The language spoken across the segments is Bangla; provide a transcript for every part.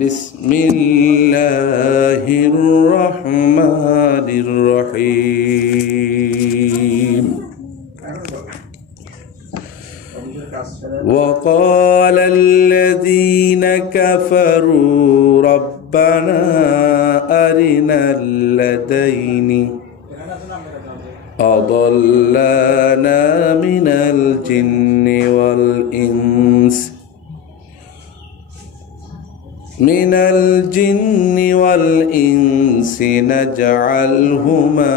بسم الله الرحمن الرحيم وقال الذين كفروا ربنا أرنا الذين أضلانا من الجن والإنس نجعلهما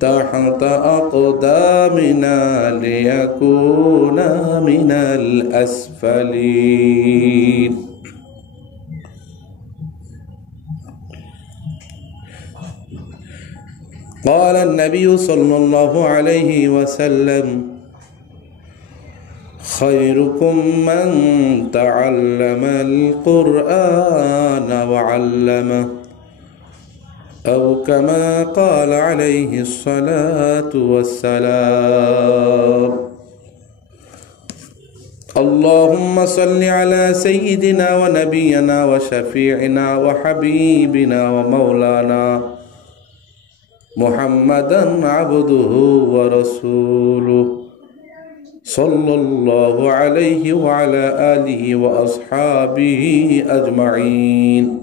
تحت أقدامنا ليكونا من الأسفلين قال النبي صلى الله عليه وسلم خيركم من تعلم القرآن وعلمه أو كما قال عليه الصلاة والسلام اللهم صل على سيدنا ونبينا وشفيعنا وحبيبنا ومولانا محمدا عبده ورسوله صلى الله عليه وعلى آله وأصحابه أجمعين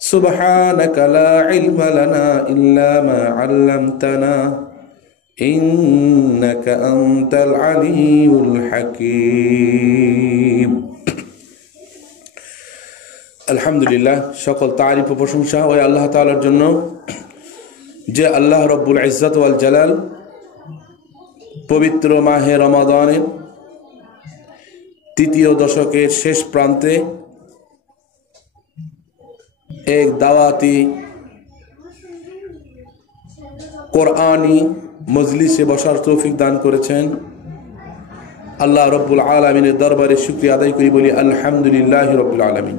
سبحانك لا علم لنا إلا ما علمتنا إنك أنت العليم الحكيم الحمد لله সকল তারিফ ও প্রশংসা ওই আল্লাহ তাআলার জন্য যে আল্লাহ রব্বুল ইজ্জত ওয়াল জালাল পবিত্র মাহে রমাদানের তৃতীয় দশকের শেষ প্রান্তে এক দাওয়াতি কোরআনী মজলিসে বসার তৌফিক দান করেছেন আল্লাহ রব্বুল আলামিনের দরবারে শুকরিয়া আদায় করি বলি আলহামদুলিল্লাহি রব্বিল আলামিন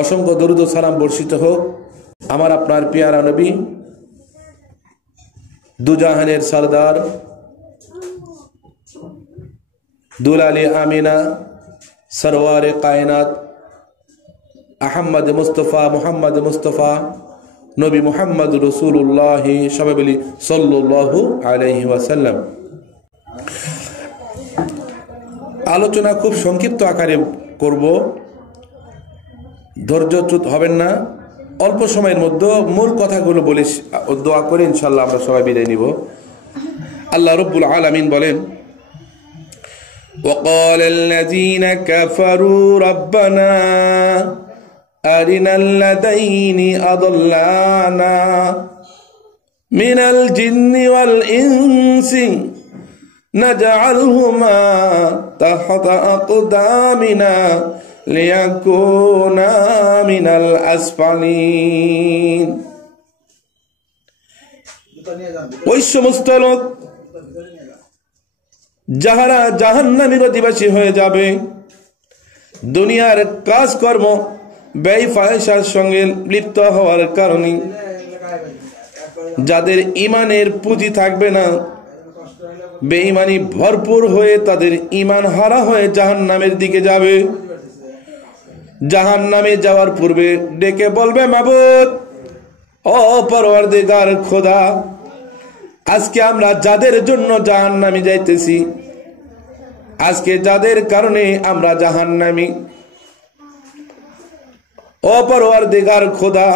অসংখ্য দরুদ ও সালাম বর্ষিত হোক আমার আপনার প্যারা নবী দুজাহানের সরদার দুলালি আমিনা সরওয়ারে কায়নাত আহমদ মুস্তফা মুহাম্মদ মুস্তফা নবী মুহাম্মদ রাসূলুল্লাহ সাল্লাল্লাহু আলাইহি ওয়াসাল্লাম। আলোচনা খুব সংক্ষিপ্ত আকারে করব, ধৈর্যচ্যুত হবেন না। অল্প সময়ের মধ্যে মূল কথাগুলো বলে দোয়া করে ইনশাআল্লাহ আমরা সবাই বিদায় নিব। আল্লাহ রাব্বুল আলামিন বলেন وقال الذين كفروا ربنا أرنا الذين أضلانا من الجن والإنس نجعلهما تحت أقدامنا লিয়াকুনা মিনাল আসফালিন। ওই সমস্ত লোক যাহারা জাহান্নামের অধিবাসী হয়ে যাবে, দুনিয়ার কাজকর্ম ব্যয় ফাহিশার সঙ্গে লিপ্ত হওয়ার কারণে যাদের ইমানের পুঁজি থাকবে না, বেঈমানি ভরপুর হয়ে তাদের ইমান হারা হয়ে জাহান্নামের দিকে যাবে। জাহান্নামে যাওয়ার পূর্বে ডেকে বলবে, মাবুদ ও পরওয়ারদিগার খোদা, আজকে আমরা যাদের জন্য জাহান্নামে যাইতেছি, আজকে যাদের কারণে আমরা জাহান্নামী, ও পরওয়ারদিগার খোদা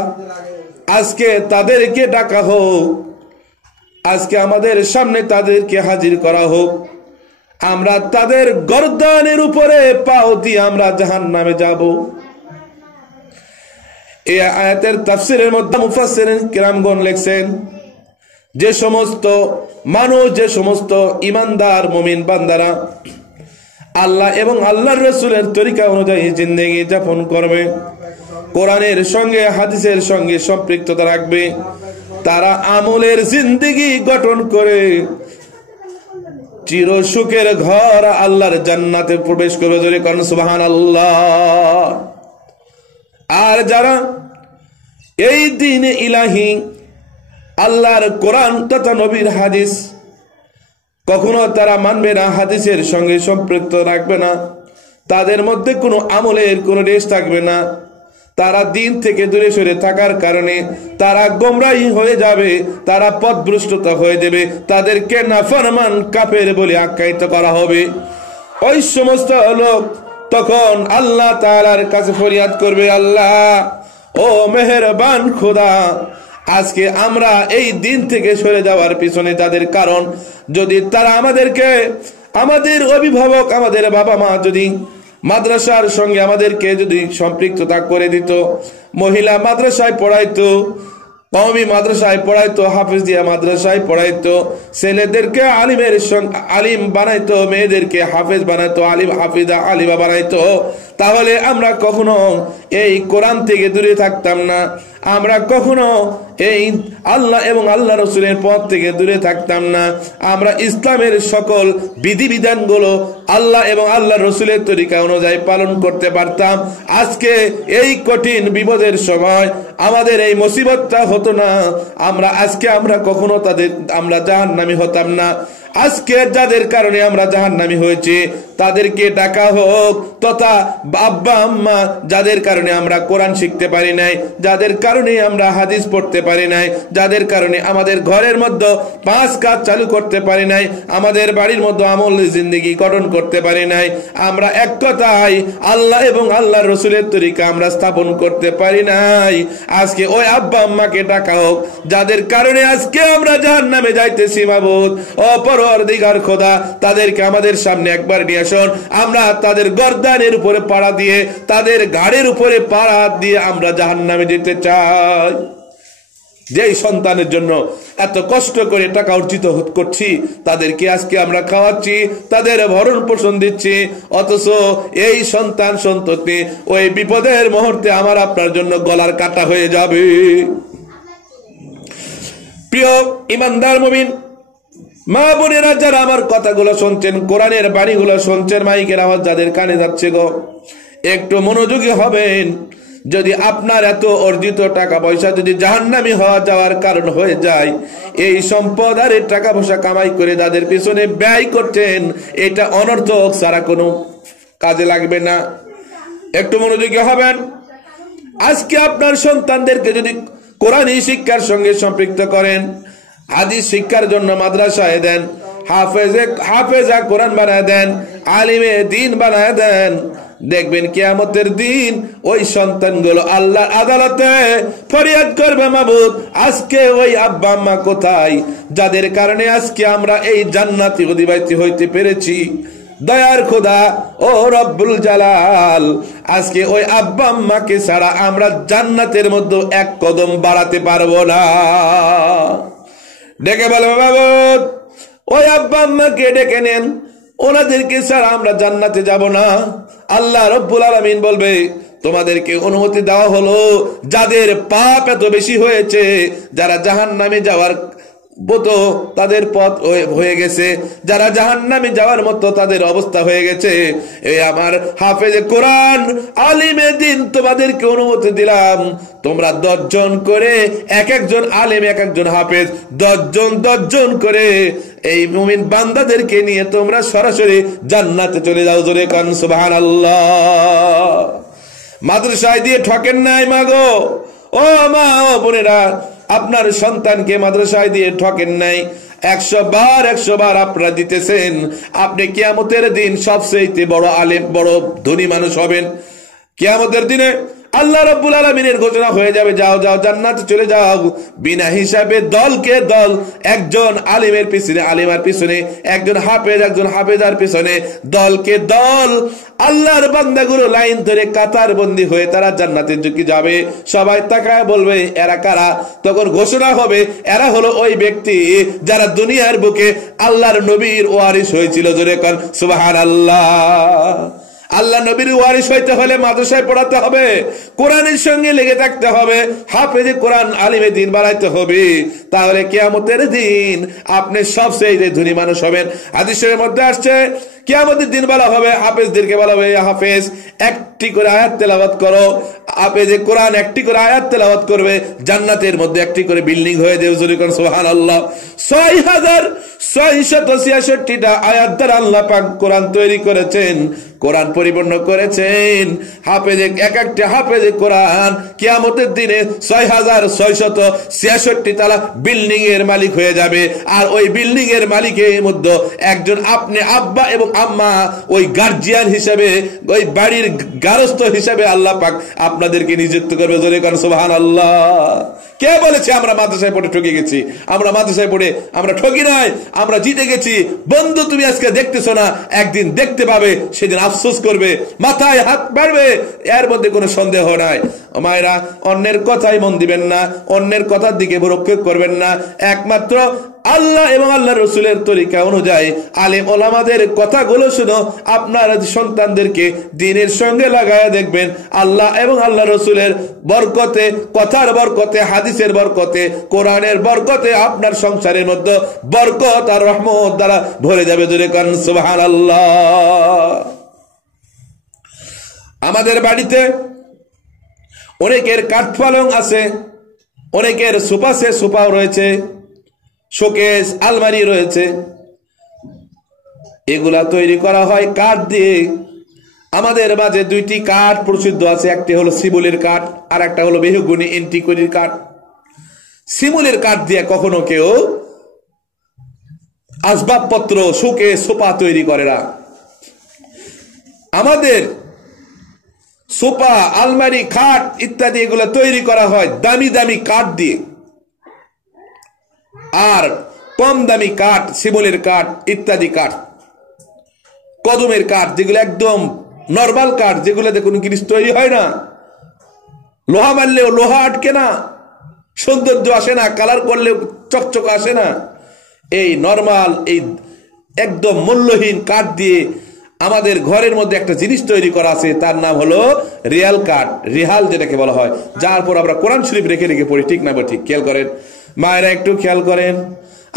আজকে তাদেরকে ডাকা হোক, আজকে আমাদের সামনে তাদেরকে হাজির করা হোক, আমরা তাদের গর্দানের উপরে পাও দিয়ে আমরা জাহান্নামে যাব। এই আয়াতের তাফসীরের মধ্যে মুফাসসিরিন কিরামগণ লিখছেন, যে সমস্ত মানুষ, যে সমস্ত ইমানদার মুমিন বান্দারা আল্লাহ এবং আল্লাহর রাসূলের তরিকা অনুযায়ী জিন্দেগি যাপন করবে, কোরআনের সঙ্গে হাদিসের সঙ্গে সম্পৃক্ততা রাখবে, তারা আমলের জিন্দেগি গঠন করে চির সুখের ঘর আল্লাহর জান্নাতে প্রবেশ করবে। জোরে কোন সুবহানাল্লাহ। আর যারা এই দ্বীনে ইলাহি আল্লাহর কোরআন তথা নবীর হাদিস কখনো তারা মানবে না, হাদিসের সঙ্গে সম্পৃক্ত রাখবে না, তাদের মধ্যে কোনো আমলের কোনো রেশ থাকবে না। তারা দিন থেকে দূরে সরে থাকার কারণে তারা গোমরাহী হয়ে যাবে, তারা পথভ্রষ্টতা হয়ে যাবে, তাদেরকে নাফরমান কাফের বলে আখ্যায়িত করা হবে। ওই সমস্ত লোক তখন আল্লাহ তাআলার কাছে ফরিয়াদ করবে, আল্লাহ ও মেহেরবান খোদা, আজকে আমরা এই দিন থেকে সরে যাওয়ার পিছনে তাদের কারণ, যদি তারা আমাদেরকে, আমাদের অভিভাবক, আমাদের বাবা মা যদি মাদ্রাসার সঙ্গে আমাদেরকে যদি সম্পৃক্ততা করে দিত, মহিলা মাদ্রাসায় পড়াইতো, কওমি মাদ্রাসায় পড়াইতো, হাফিজিয়া মাদ্রাসায় পড়াইতো, ছেলেদেরকে আলিম বানাইতো, মেয়েদেরকে হাফেজ বানাইতো, আলিম হাফিজা আলিমা বানাইতো, তাহলে আমরা কখনো এই কোরআন থেকে দূরে থাকতাম না, আমরা কখনো এই আল্লাহ এবং আল্লাহ রসুলের পথ থেকে দূরে থাকতাম না, আমরা ইসলামের সকল বিধিবিধানগুলো আল্লাহ এবং আল্লাহ রসুলের তরিকা অনুযায়ী পালন করতে পারতাম। আজকে এই কঠিন বিপদের সময় আমাদের এই মুসিবতটা হতো না, আমরা কখনো আমরা জাহান্নামী হতাম না। আজকে যাদের কারণে আমরা জাহান্নামী হয়েছি তাদেরকে ডাকা হোক, তথা আব্বা আম্মা যাদের কারণে আমরা কোরআন শিখতে পারি নাই, যাদের কারণে আমরা হাদিস পড়তে পারি নাই, যাদের কারণে আমাদের ঘরের মধ্যে 5 কাজ চালু করতে পারি নাই, আমাদের বাড়ির মধ্যে আমল জিন্দেগি গঠন করতে পারি নাই, আমরা এক কথায় আল্লাহ এবং আল্লাহর রসুলের তরিকা আমরা স্থাপন করতে পারি নাই, আজকে ওই আব্বা আম্মাকে ডাকা হোক যাদের কারণে আজকে আমরা জাহান্নামে যাইতেছি। মাবুদ ও পরওয়ারদিগার খোদা, তাদেরকে আমাদের সামনে একবার নিয়ে আসুন, আমরা তাদের গর্দানের উপরে পাড়া দিয়ে, তাদের ঘাড়ের উপরে পাড়া দিয়ে আমরা জাহান্নামে যেতে চাই। যেই সন্তানের জন্য এত কষ্ট করে টাকা অর্জিত করছি, তাদেরকে আজকে আমরা খাওয়াচ্ছি, তাদের ভরণ পোষণ দিচ্ছি, অথচ এই সন্তান সন্ততি ওই বিপদের মুহূর্তে আমার আপনার জন্য গলার কাটা হয়ে যাবে। প্রিয় ইমানদার মুমিন মা বোনেরা, যারা আমার কথাগুলো শুনছেন, কোরআনের বাণীগুলো শুনছেন, মাইকের আওয়াজ যাদের কানে যাচ্ছে গো, একটু মনোযোগী হবেন। যদি আপনার এত অর্জিত টাকা পয়সা যদি জাহান্নামী হওয়া যাওয়ার কারণ হয়ে যায়, এই সম্পদ আর টাকা পয়সা কামাই করে যাদের পিছনে ব্যয় করতেন, এটা অনর্থক ছাড়া কোনো কাজে লাগবে না। একটু মনোযোগী হবেন। আজকে আপনার সন্তানদেরকে যদি কোরআনী শিক্ষার সঙ্গে সম্পৃক্ত করেন, হাদিস শিক্ষার জন্য মাদ্রাসায় দেন, হাফেজা কোরআন বানায় দেন, আলিমে দিন বানায় দেন, দেখবেন কিয়ামতের দিন ওই সন্তানগুলো আল্লাহর আদালতে ফরিয়াদ করবে, মাবুদ আজকে ওই আব্বা আম্মা কোথায়, যাদের কারণে আজকে আমরা এই জান্নাতি অধিবাসী হইতে পেরেছি। দয়ার খোদা ও রব্বুল জালাল, আজকে ওই আব্বা আম্মাকে ছাড়া আমরা জান্নাতের মধ্যে এক কদম বাড়াতে পারবো না। ডেকে বলবে, মাবুদ ওই আব্বা আম্মাকে ডেকে নেন, ওনাদেরকে ছাড়া আমরা জান্নাতে যাব না। আল্লাহ রব্বুল আলামিন বলবে, তোমাদেরকে অনুমতি দেওয়া হলো, যাদের পাপ এত বেশি হয়েছে, যারা জাহান্নামে যাওয়ার মতো তাদের পথ হয়ে গেছে, যারা জাহান্নামে যাওয়ার মতো তাদের অবস্থা হয়ে গেছে, এই আমার হাফেজে কোরআন আলিমে দিন তোমাদেরকে অনুমতি দিলাম, তোমরা 10 জন করে, এক একজন আলিম এক একজন হাফেজ 10 জন করে এই মুমিন বান্দাদেরকে নিয়ে তোমরা সরাসরি জান্নাতে চলে যাও। জোরে কান সুবহানাল্লাহ। মাদ্রাসায় দিয়ে ঠকেন নাই মাগো, ও মা ও বোনেরা, আপনার সন্তানকে মাদ্রাসায় দিয়ে ঠকেন নাই। 100 বার আপনারা দিতেছেন, আপনি কিয়ামতের দিন সবচেয়ে বড় আলেম, বড় ধনী মানুষ হবেন। কিয়ামতের দিনে আল্লাহ রাব্বুল আলামিনের ঘোষণা হয়ে যাবে, যাও যাও জান্নাতে চলে যাও, বিনা হিসাবে দলকে দল, একজন আলিমের পিছনে আলিমার পিছনে, একজন হাফেজ একজন হাফেজার পিছনে, দলকে দল আল্লাহর বান্দাগুলো লাইন ধরে কাতার বন্দী হয়ে তারা জান্নাতের দিকে যাবে। সবাই তাকায় বলবে, এরা কারা? তখন ঘোষণা হবে, এরা হলো ওই ব্যক্তি যারা দুনিয়ার বুকে আল্লাহর নবীর ওয়ারিস হয়েছিল। জোরে কোন সুবহানাল্লাহ। আল্লাহ নবীর ওয়ারিস হইতে হলে মাদ্রাসায় পড়াতে হবে, কোরআনের সঙ্গে লেগে থাকতে হবে, হাফেজে কোরআন আলিমে দিন বাড়াইতে হবে, তাহলে কিয়ামতের দিন আপনি সবচেয়ে ধনী মানুষ হবেন। হাদিসের মধ্যে আসছে, কিয়ামতের দিন বলা হবে হাফেজদেরকে বলা হবে, হাফেজ একটি করে আয়াত তেলাওয়াত করো। হাফেজে কোরআন একটি করে আয়াত তেলাওয়াত করবে, জান্নাতের মধ্যে একটি করে বিল্ডিং হয়ে যাবে। সুবহানাল্লাহ। 6666টা আয়াত দ্বারা আল্লাহ পাক কোরআন তৈরি করেছেন, কোরআন পরিপূর্ণ করেছেন। হাফেজে এক একটা হাফেজে কোরআন কিয়ামতের দিনে 6666 তালা বিল্ডিং এর মালিক হয়ে যাবে। আর ওই বিল্ডিং এর মালিকের মধ্যে একজন আপনি আব্বা এবং আম্মা, ওই গার্জিয়ান হিসেবে, ওই বাড়ির গারস্থ হিসেবে আল্লাহ পাক আপনাদেরকে নিযুক্ত করবে। জোরে কারণ সুবহানাল্লাহ। কে বলেছে আমরা মাদ্রাসায় পড়ে ঠকে গেছি? আমরা মাদ্রাসায় পড়ে আমরা ঠকি নাই, আমরা জিতে গেছি। বন্ধু তুমি আজকে দেখতেছো না, একদিন দেখতে পাবে, সেদিন আফসোস করবে, মাথায় হাত বাড়বে, এর মধ্যে কোনো সন্দেহ নাই। মায়েরা, অন্যের কথাই মন দিবেন না, অন্যের কথার দিকে ভ্রুক্ষেপ করবেন না। একমাত্র আল্লাহ এবং আল্লাহ রসুলের তরিকা অনুযায়ী আলেম ওলামাদের কথাগুলো শুনো, আপনার সন্তানদেরকে দ্বীনের সঙ্গে লাগায়া দেখবেন। আল্লাহ এবং আল্লাহ রসুলের বরকতে, কথার বরকতে, হাদিসের বরকতে, কোরআনের বরকতে আপনার সংসারের মধ্যে বরকত আর রহমত দ্বারা ভরে যাবে। জোরে কান সুবহানাল্লাহ। আমাদের বাড়িতে অনেকের কাঠপালং আছে, অনেকের সোফাও রয়েছে, শোকেস আলমারি রয়েছে। এগুলা তৈরি করা হয় কাঠ দিয়ে। আমাদের মাঝে দুইটি কাঠ প্রসিদ্ধ আছে, একটি হলো শিমুলের কাঠ, আর একটা হলো মেহগনি এন্টিকোরির কাঠ। শিমুলের কাঠ দিয়ে কখনো কেউ আসবাবপত্র, শোকেস, সোফা তৈরি করে না। আমাদের সোফা, আলমারি, খাট ইত্যাদি এগুলো তৈরি করা হয় দামি দামি কাঠ দিয়ে। আর কম দামি কাঠ, শিমুলের কাঠ ইত্যাদি কাঠ, কদমের কাঠ, যেগুলো একদম নরমাল কাঠ, যেগুলোতে কোনো জিনিস তৈরি হয় না, লোহা মারলেও লোহা আটকে না, সৌন্দর্য আসে না, কালার করলেও চকচক আসে না, এই নরমাল, এই একদম মূল্যহীন কাঠ দিয়ে আমাদের ঘরের মধ্যে একটা জিনিস তৈরি করা আছে, তার নাম হলো রিয়াল কাঠ, রিহাল যেটাকে বলা হয়, যার পর আমরা কোরআন শরীফ রেখে রেখে পড়ি। ঠিক না? ঠিক খেয়াল করেন মায়েরা, একটু খেয়াল করেন।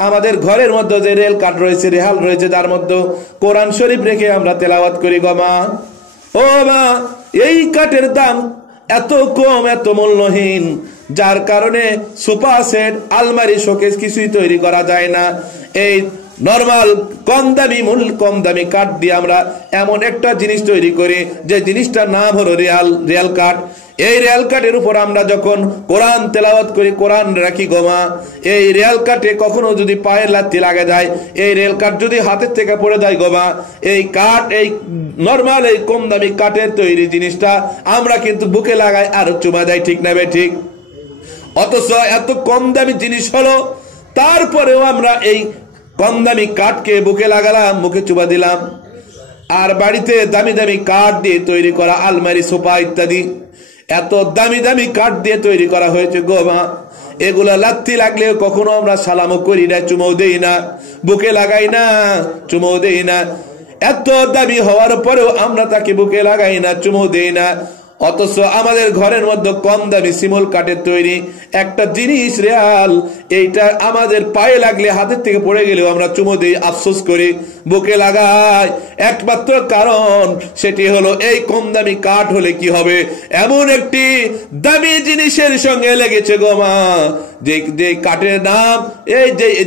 আমাদের ঘরের মধ্যে যে রেল কাঠ রয়েছে, রেহাল রয়েছে, তার মধ্যে কোরআন শরীফ রেখে আমরা তেলাওয়াত করি। গো মা, ও মা, এই কাঠের দাম এত কম, এত মূল্যহীন, যার কারণে সোফা সেট, আলমারি, শোকেস কিছুই তৈরি করা যায় না। এই নরমাল কম দামি কাঠ দিয়ে আমরা এমন একটা জিনিস তৈরি করি, যে জিনিসটার নাম হলো রিয়াল কাঠ। এই রিয়াল কাঠের উপর আমরা যখন কোরআন তেলাওয়াত করি, কোরআন রাখি গোমা, এই রিয়াল কাঠে কখনো যদি পায়ের লাথি লাগে যায়, এই রিয়াল কাঠ যদি হাতের থেকে পড়ে যায় গোমা, এই কাঠ, এই নরমাল এই কম দামি কাঠের তৈরি জিনিসটা আমরা কিন্তু বুকে লাগাই আর চুমা দেয়। ঠিক না? ঠিক। অথচ এত কম দামি জিনিস হলো, তারপরেও আমরা এই কম দামি কাঠকে বুকে লাগালাম, মুখে চুবা দিলাম। আর বাড়িতে দামি দামি কাঠ দিয়ে তৈরি করা আলমারি, সোফা ইত্যাদি এত দামি দামি কাঠ দিয়ে তৈরি করা হয়েছে গো মা, এগুলা লাথি লাগলেও কখনো আমরা সালামও করি না, চুমও দেই না, বুকে লাগাই না, চুমও দেই না। এত দামি হওয়ার পরেও আমরা তাকে বুকে লাগাই না, চুমও দেই না। অথচ আমাদের ঘরের মধ্যে কম দামি শিমুল কাঠের তৈরি একটা জিনিস রিয়াল, এইটা আমাদের পায়ে লাগলে, হাতের থেকে পড়ে গেলেও আমরা চুমো দিই, আফসোস করি, বুকে লাগাই। একমাত্র কারণ সেটি হলো এই কম দামি কাঠ হলে কি হবে, এমন একটি দামি জিনিসের সঙ্গে লেগেছে গো মা, যে কাঠের নাম,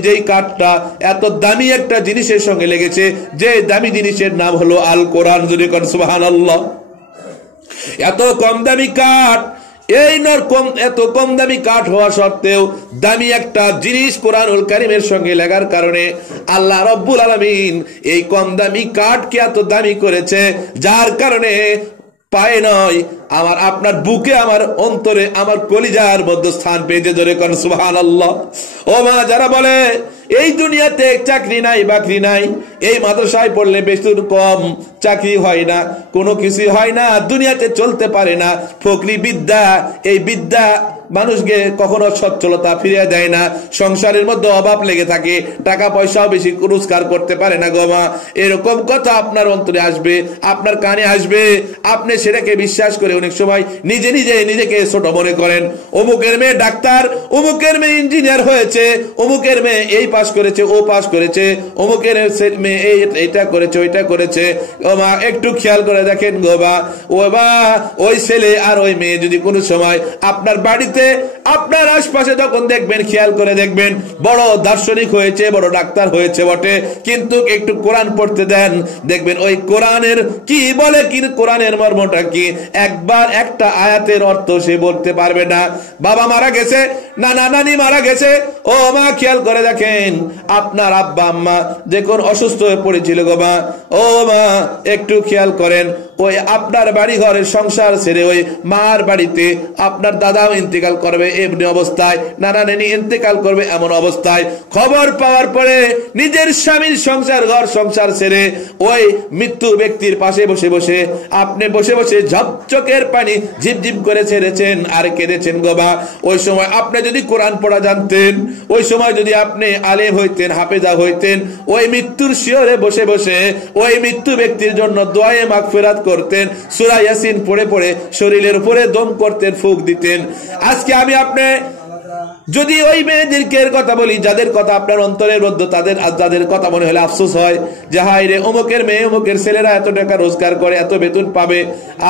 যেই কাঠটা এত দামি একটা জিনিসের সঙ্গে লেগেছে, যে দামি জিনিসের নাম হলো আল কোরআন। যদি কোন সুবহানাল্লাহ। এত কম দামি কাঠ, এত কম দামি কাঠ হওয়া সত্ত্বেও দামি একটা জিনিস কোরআনুল কারীমের সঙ্গে লাগার কারণে আল্লাহ রব্বুল আলামিন এই কম দামি কাঠকে এত দামি করেছে, যার কারণে পায়ে নয়, আমার আপনার বুকে, আমার অন্তরে, আমার কলিজার মধ্যে স্থান পেয়েছে। ধরে কোন সুবহানাল্লাহ। ও মা, যারা বলে এই দুনিয়াতে চাকরি নাই, বাকরি নাই, এই মাদ্রাসায় পড়লে বেতন কম, চাকরি হয় না, কোনো কিছু হয় না, দুনিয়াতে চলতে পারে না, ফকরি বিদ্যা, এই বিদ্যা মানুষকে কখনো সচ্ছলতা ফিরিয়ে দেয় না, সংসারের মধ্যে অভাব লেগে থাকে, টাকা পয়সাও বেশি রোজগার করতে পারে না গো মা। এরকম কথা আপনার অন্তরে আসবে, আপনার কানে আসবে, আপনি সেটাকে বিশ্বাস করে অনেক সময় নিজেকে ছোট মনে করেন। অমুকের মেয়ে ডাক্তার, অমুকের মেয়ে ইঞ্জিনিয়ার হয়েছে, অমুকের মেয়ে এই পাস করেছে, ও পাস করেছে, অমুকের মেয়ে এইটা করেছে, ওইটা করেছে। ও মা, একটু খেয়াল করে দেখেন গো মা, ও বা ওই ছেলে আর ওই মেয়ে যদি কোনো সময় আপনার বাড়িতে, আপনার আশপাশে যখন দেখবেন, খেয়াল করে দেখবেন, বড় দার্শনিক হয়েছে, বড় ডাক্তার হয়েছে বটে, কিন্তু একটু কোরআন পড়তে দেন, দেখবেন ওই কোরআনের কি বলে, কি কোরআনের মর্মটা কি, একবার একটা আয়াতের অর্থ সে বলতে পারবে না। বাবা মারা গেছে, নানা নানি মারা গেছে, ও মা খেয়াল করে দেখেন, আপনার আব্বা আম্মা যখন অসুস্থ হয়ে পড়েছিল গো মা, ও মা একটু খেয়াল করেন, ওই আপনার বাড়ি ঘরের সংসার ছেড়ে ওই মার বাড়িতে আপনার দাদাও ইন্তেকাল করবে এমনি অবস্থায়, নানা নানি ইন্তেকাল করবে এমন অবস্থায়, খবর পাওয়ার পরে নিজের স্বামীর সংসার ঘর সংসার ছেড়ে ওই মৃত্যু ব্যক্তির পাশে বসে বসে আপনি বসে বসে ঝকঝকের পানি ঝিপঝিপ করে ছেড়েছেন আর কেঁদেছেন গো মা। ওই সময় আপনি যদি কোরআন পড়া জানতেন, ওই সময় যদি আপনি আলেম হইতেন, হাফেজা হইতেন, ওই মৃত্যুর শিয়রে বসে বসে ওই মৃত্যু ব্যক্তির জন্য দোয়ায়ে মাগফিরাত করতেন, সূরা ইয়াসিন পড়ে পড়ে শরীরের উপরে দম করতেন, ফুঁক দিতেন। আজকে আমি আপনি যদি ওই মেয়েদেরকে কথা বলি, যাদের কথা আপনার অন্তরের মধ্যে, যাদের কথা মনে হলে আফসোস হয় যে হায় রে, অমুকের মেয়ে অমুকের ছেলেরা এত টাকা রোজগার করে, এত বেতন পাবে,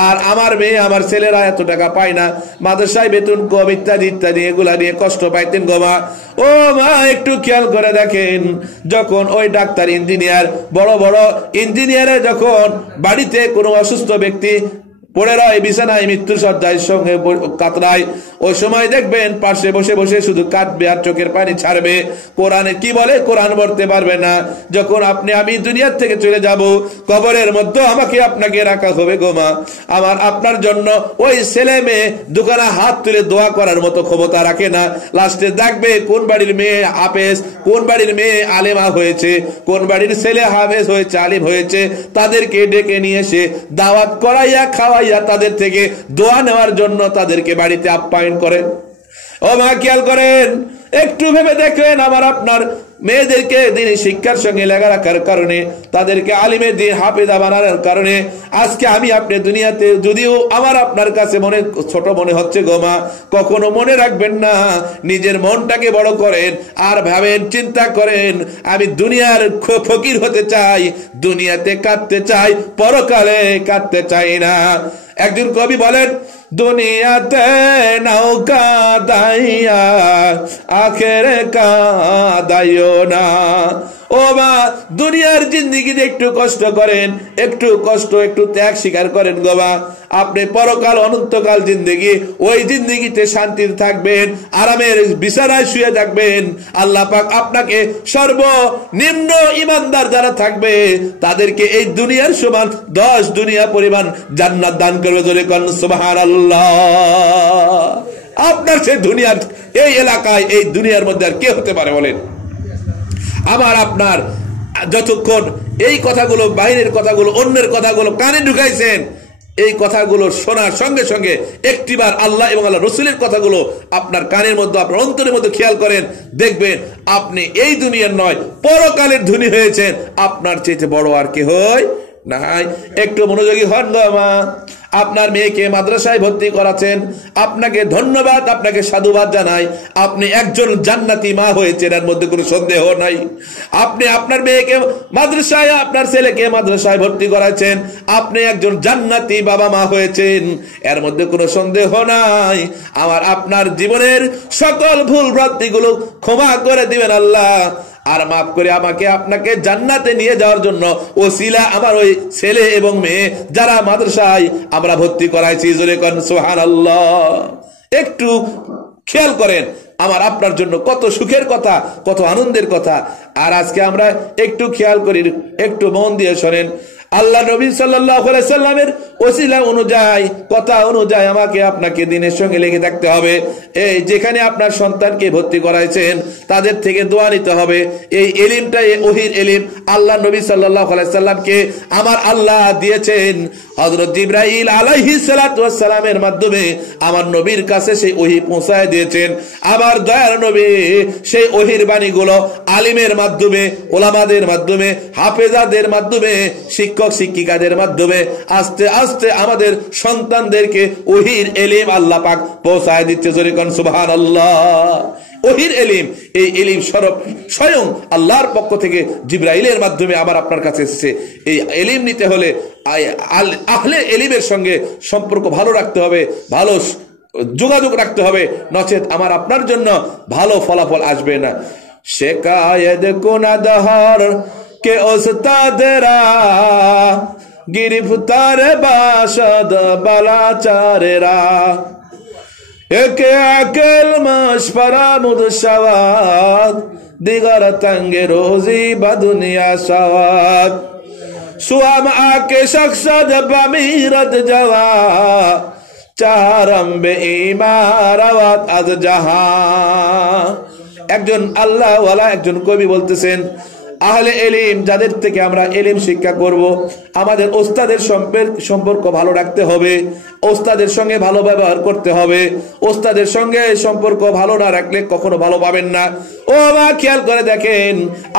আর আমার মেয়ে আমার ছেলেরা এত টাকা পায় না, মাদ্রাসায় বেতন কম, ইত্যাদি ইত্যাদি, এগুলা নিয়ে কষ্ট পাইতেন গো মা। ও মা একটু খেয়াল করে দেখেন, যখন ওই ডাক্তার ইঞ্জিনিয়ার, বড় বড় ইঞ্জিনিয়ারে যখন বাড়িতে কোনো অসুস্থ ব্যক্তি পড়ে রয় বিছানায়, মৃত্যুর শয্যায় সঙ্গে কাতরায়, ওই সময় দেখবেন পাশে বসে বসে শুধু কাঁদবে আর চোখের পানি ছাড়বে, কোরআনে কি বলে কোরআন পড়তে পারবে না। যখন আমি দুনিয়ার থেকে চলে যাব, কবরের মধ্যে আমাকে আপনাকে রাখা হবে গো মা, আমার আপনার জন্য ওই ছেলে মেয়ে দোকানে হাত তুলে দোয়া করার মতো ক্ষমতা রাখে না। লাস্টে দেখবে কোন বাড়ির মেয়ে হাফেজ, কোন বাড়ির মেয়ে আলেমা হয়েছে, কোন বাড়ির ছেলে হাফেজ হয়েছে, আলিম হয়েছে, তাদেরকে ডেকে নিয়ে এসে দাওয়াত করাইয়া খাওয়াইয়া তাদের থেকে দোয়া নেওয়ার জন্য তাদেরকে বাড়িতে আপ্যায়ন করে। ও মা খেয়াল করেন, একটু ভেবে দেখলেন, আমার আপনার মেয়েদেরকে দিনী শিক্ষার সঙ্গে লেখা রাখার কারণে, তাদেরকে আলিমে দিন হাফেজা বানানোর কারণে আজকে আমি আপনি দুনিয়াতে, যদিও আমার আপনার কাছে মনে ছোট মনে হচ্ছে গো মা, কখনো মনে রাখবেন না, নিজের মনটাকে বড় করেন আর ভাবেন, চিন্তা করেন, আমি দুনিয়ার ফকির হতে চাই, দুনিয়াতে কাঁদতে চাই, পরকালে কাঁদতে চাই না। একজন কবি বলেন, দুনিয়াতে নৌকা দাইয়া আখেরে কাদাইও না। ও মা, দুনিয়ার জিন্দিগিতে একটু কষ্ট করেন, একটু কষ্ট, একটু ত্যাগ স্বীকার করেন গো মা, আপনি পরকাল অনন্তকাল জিন্দিগি, ওই জিন্দিগিতে শান্তিতে থাকবেন, আরামের বিছানায় শুয়ে থাকবেন। আল্লাহ পাক আপনাকে সর্বনিম্ন ইমানদার যারা থাকবে তাদেরকে এই দুনিয়ার সমান 10 দুনিয়া পরিমাণ জান্নাত দান করবে। জোরে কোন সুবহানাল্লাহ। আপনার সে দুনিয়ার এই এলাকায়, এই দুনিয়ার মধ্যে আর কে হতে পারে বলেন? আমার আপনার যতক্ষণ এই কথাগুলো, বাইরের কথাগুলো, অন্যের কথাগুলো কানে ঢুকাইছেন, এই কথাগুলো শোনার সঙ্গে সঙ্গে একটিবার আল্লাহ এবং আল্লাহ রসুলের কথাগুলো আপনার কানের মধ্যে, আপনার অন্তরের মধ্যে খেয়াল করেন, দেখবেন আপনি এই দুনিয়ার নয় পরকালের ধনী হয়েছেন, আপনার চেয়ে বড় আর কে হয় নাই। একটু মনোযোগী হন গো মা। আপনার মেয়েকে মাদ্রাসায় ভর্তি করাছেন, আপনাকে ধন্যবাদ, আপনাকে সাধুবাদ জানাই, আপনি একজন জান্নাতি মা হয়েছেন, এর মধ্যে কোনো সন্দেহ নাই। আপনি আপনার মেয়েকে মাদ্রাসায়, আপনার ছেলেকে মাদ্রাসায় ভর্তি করাচ্ছেন, আপনি একজন জান্নাতি বাবা মা হয়েছেন, এর মধ্যে কোনো সন্দেহ নাই। আমার আপনার জীবনের সকল ভুল ভ্রান্তিগুলো ক্ষমা করে দিবেন আল্লাহ, আর মাফ করে আমাকে আপনাকে জান্নাতে নিয়ে যাওয়ার জন্য ওসিলা আমার ওই ছেলে এবং মেয়ে যারা মাদ্রাসায় আমরা ভর্তি করাইছি। জোরে কোন সুবহানাল্লাহ। একটু খেয়াল করেন, আমার আপনার জন্য কত সুখের কথা, কত আনন্দের কথা। আর আজকে আমরা একটু খেয়াল করি, একটু মন দিয়ে শোনেন, আল্লাহ নবী সাল্লাল্লাহু আলাইহি সাল্লামের ওসিলা অনুযায়ী, কথা অনুযায়ী আমাকে আপনাকে দিনের সঙ্গে লেগে থাকতে হবে। এই যেখানে আপনার সন্তানকে ভর্তি করাইছেন তাদের থেকে দোয়া নিতে হবে। এই ইলমটা, এই ওহীর ইলম আল্লাহ নবী সাল্লাল্লাহু আলাইহি সাল্লামকে আমার আল্লাহ দিয়েছেন। হযরত জিবরাইল আলাইহিস সালাতু ওয়াস সালামের মাধ্যমে আমার নবীর কাছে সেই ওহী পৌঁছায় দিয়েছেন। আমার দয়ার নবী সেই ওহীর বাণীগুলো আলিমের মাধ্যমে, ওলামাদের মাধ্যমে, হাফেজাদের মাধ্যমে, শিক্ষক শিক্ষিকাদের মাধ্যমে আস্তে আস্তে আমাদের সন্তানদেরকে ওহীর ইলম আল্লাহ পাক পৌঁছায় দিচ্ছে। জোরে কোন সুবহানাল্লাহ। ওহীর ইলম, এই ইলম স্বয়ং আল্লাহর পক্ষ থেকে জিবরাইলের মাধ্যমে আমার আপনার কাছে এসেছে। এই ইলম নিতে হলে আহলে ইলমের সঙ্গে সম্পর্ক ভালো রাখতে হবে, ভালো যোগাযোগ রাখতে হবে, নচেত আমার আপনার জন্য ভালো ফলাফল আসবে না। শেকায়েত গুনাহগার কে ওস্তাদেরা गिरफ्तार बाशद बालाचारेरा एक अकल मशफरा मुदशवाद दिगर तंगे रोजी बदुनिया सवाद सुआम आके शख्सद बमीरत जवा चारम बे इमारावत आज जहां। একজন আল্লাহ ওয়ালা একজন কবি বলতেছেন, আহলে ইলম যাদের থেকে আমরা ইলম শিক্ষা করব, আমাদের ওস্তাদের সম্পর্ক ভালো রাখতে হবে, ওস্তাদের সঙ্গে ভালো ব্যবহার করতে হবে। ওস্তাদের সঙ্গে সম্পর্ক ভালো না রাখলে কখনো ভালো পাবেন না। ও মা, খেয়াল করে দেখেন,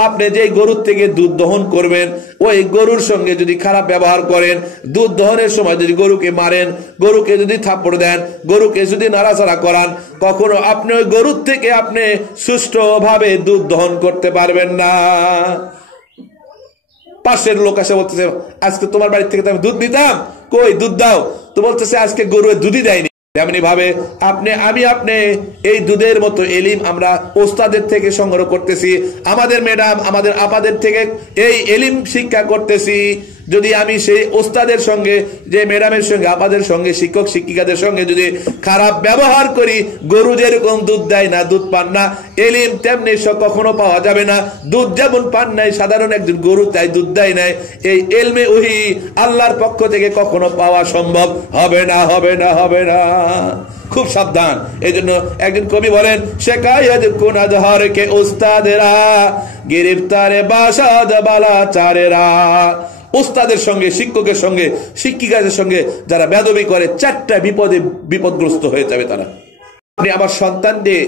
আপনি যে গরুর থেকে দুধ দহন করবেন, ওই গরুর সঙ্গে যদি খারাপ ব্যবহার করেন, দুধ দহনের সময় যদি গরুকে মারেন, গরুকে যদি থাপ্পড় দেন, গরুকে যদি নাড়াচাড়া করান, কখনো আপনি ওই গরুর থেকে আপনি সুষ্ঠুভাবে দুধ দহন করতে পারবেন না। পাশের লোক এসে বলতেছে, আজকে তোমার বাড়ি থেকে আমি দুধ নিতাম, কই দুধ দাও, তো বলতেছে আজকে গরু দুধই দেয়নি। তেমনি ভাবে আপনি এই দুধের মতো ইলম আমরা ওস্তাদের থেকে সংগ্রহ করতেছি, আমাদের ম্যাডাম, আমাদের আপাদের থেকে এই ইলম শিক্ষা করতেছি। যদি আমি সেই ওস্তাদের সঙ্গে, যে ম্যাডামের সঙ্গে, আপাদের সঙ্গে, শিক্ষক শিক্ষিকাদের সঙ্গে যদি খারাপ ব্যবহার করি, গরু যেরকম দুধ দেয় না, দুধ পান না, ইলম তেমনি কখনো পাওয়া যাবে না। দুধ যেমন পান নাই সাধারণ একজন গরু, তাই দুধ দেয় নাই, এই ইলমে ওহী আল্লাহর পক্ষ থেকে কখনো পাওয়া সম্ভব হবে না, হবে না, হবে না। খুব সাবধান। এই জন্য একজন কবি বলেন, শেকায়েত গুনাহগার কে ওস্তাদেরা গিরফতারে বাশাদ বালাচারেরা। ওস্তাদের সঙ্গে, শিক্ষকের সঙ্গে, শিক্ষিকাদের সঙ্গে যারা বেয়াদবি করে, চারটা বিপদগ্রস্ত হয়ে যাবে তারা। আপনি আমার সন্তানদের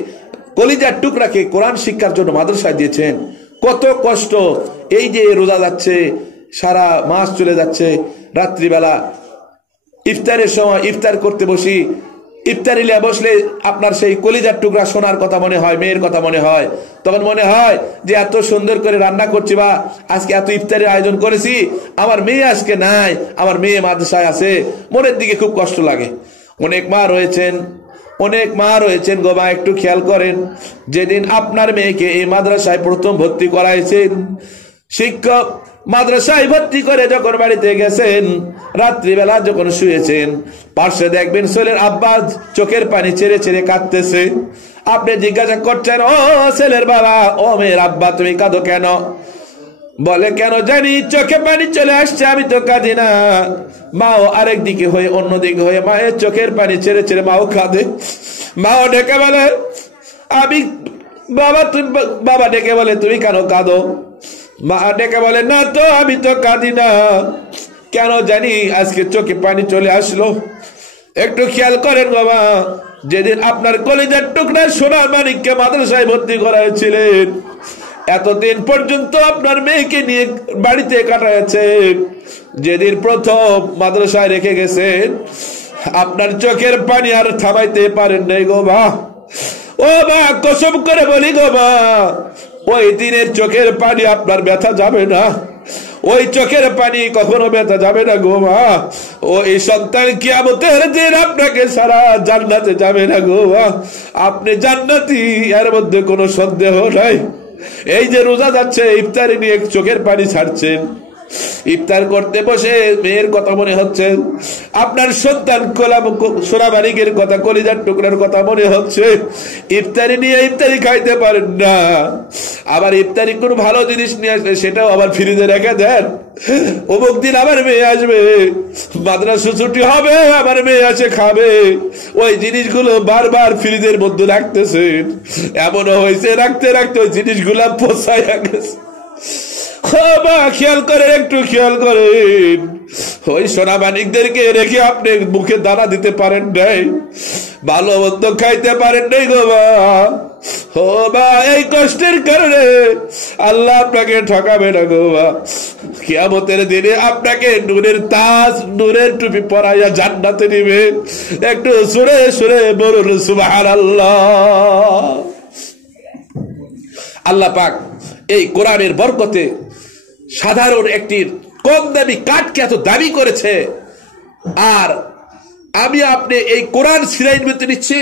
কলিজার টুকরাকে কোরআন শিক্ষার জন্য মাদ্রাসায় দিয়েছেন, কত কষ্ট। এই যে রোজা যাচ্ছে, সারা মাস চলে যাচ্ছে, রাত্রিবেলা ইফতারের সময় ইফতার করতে বসি, ইফতারিলে বসলে আপনার সেই কলিজার টুকরা সোনার কথা মনে হয়, মেয়ের কথা মনে হয়। তখন মনে হয় যে এত সুন্দর করে রান্না করছি, বা আজকে এত ইফতারের আয়োজন করেছি, আমার মেয়ে আজকে নাই, আমার মেয়ে মাদ্রাসায় আছে, মনের দিকে খুব কষ্ট লাগে। অনেক মা রয়েছেন গো মা, একটু খেয়াল করেন, যেদিন আপনার মেয়েকে এই মাদ্রাসায় প্রথম ভর্তি করাইছেন, শিক্ষক মাদ্রাসায় ভর্তি করে যখন বাড়িতে গেছেন, রাত্রিবেলা যখন শুয়েছেন, পাশে দেখবেন ছেলের আব্বা চোখের পানি ছেড়ে ছেড়ে কাঁদতেছে। আপনি জিজ্ঞাসা করছেন, ও ছেলের বাবা, ও মেয়ের আব্বা, তুমি কাঁদো কেন? বলে, কেন জানি, চোখে পানি চলে আসছে, আমি তো কাঁদি না। মাও আরেক দিকে হয়ে, অন্যদিকে হয়ে মায়ের চোখের পানি ছেড়ে ছেড়ে মাও কাঁদে। মাও ডেকে বলে, আমি বাবা ডেকে বলে, তুমি কেন কাঁদো? মা ডেকে বলে, না তো, আমি তো কাঁদি না, কেন জানি আজকে চোখে পানি চলে আসলো। একটু খেয়াল করেন বাবা, যেদিন আপনার কলিজার টুকরা সোনার মানিককে মাদ্রাসায় ভর্তি করা হয়েছিলেন, এতদিন পর্যন্ত আপনার মেয়েকে নিয়ে বাড়িতে কাটাচ্ছে, যেদিন প্রথম মাদ্রাসায় রেখে গেছেন, আপনার চোখের পানি আর থামাইতে পারেন নাই গো মা। ও মা, কসম করে বলি গো মা, ওই দিনের চোখের পানি আপনার ব্যথা যাবে না, ওই চোখের পানি কখনো ব্যথা যাবে না গো মা। ওই সন্তান কিয়ামতের দিন আপনাকে সারা জান্নাতে যাবে না গো মা, আপনি জান্নাতি, এর মধ্যে কোনো সন্দেহ নাই। এই যে রোজা যাচ্ছে, ইফতারি নিয়ে চোখের পানি ছাড়ছেন, ইফতার করতে বসে মেয়ের কথা মনে হচ্ছে, আপনার সন্তান সোনা মানিকের কথা, কলিজার টুকরার কথা মনে হচ্ছে। ইফতারি নিয়ে ইফতারি খাইতে পারেন না, আবার ইফতারি কোন ভালো জিনিস নিয়ে আসলে সেটাও আবার ফ্রিজে রেখে দেন। অমুক দিন আমার মেয়ে আসবে, মাদ্রাসা ছুটি হবে, আমার মেয়ে আসে খাবে, ওই জিনিসগুলো বারবার ফ্রিজের মধ্যে রাখতেছেন। এমনও হয়েছে রাখতে রাখতে ওই জিনিসগুলা পচাইয়া গেছে। খেয়াল করেন, একটু খেয়াল করেন, ওই সোনা মানিকদেরকে রেখে আপনি মুখে দানা দিতে পারেন নাই, ভালো মন্দ খাইতে পারেন নাই গো মা। এই কষ্টের কারণে আল্লাহ আপনাকে ঠকাবে না গো মা। কিয়ামতের দিনে আপনাকে নূরের তাজ, নূরের টুপি পরাইয়া জান্নাতে নিবে। একটু সুরে সুরে বলুন সুবহানাল্লাহ। আল্লাহ পাক এই কোরআনের বরকতে সাধারণ একটি কম দামি কাঠকে এত দামি করেছে। আর আমি আপনি এই কোরআন সিরাইর মধ্যে নিচ্ছি,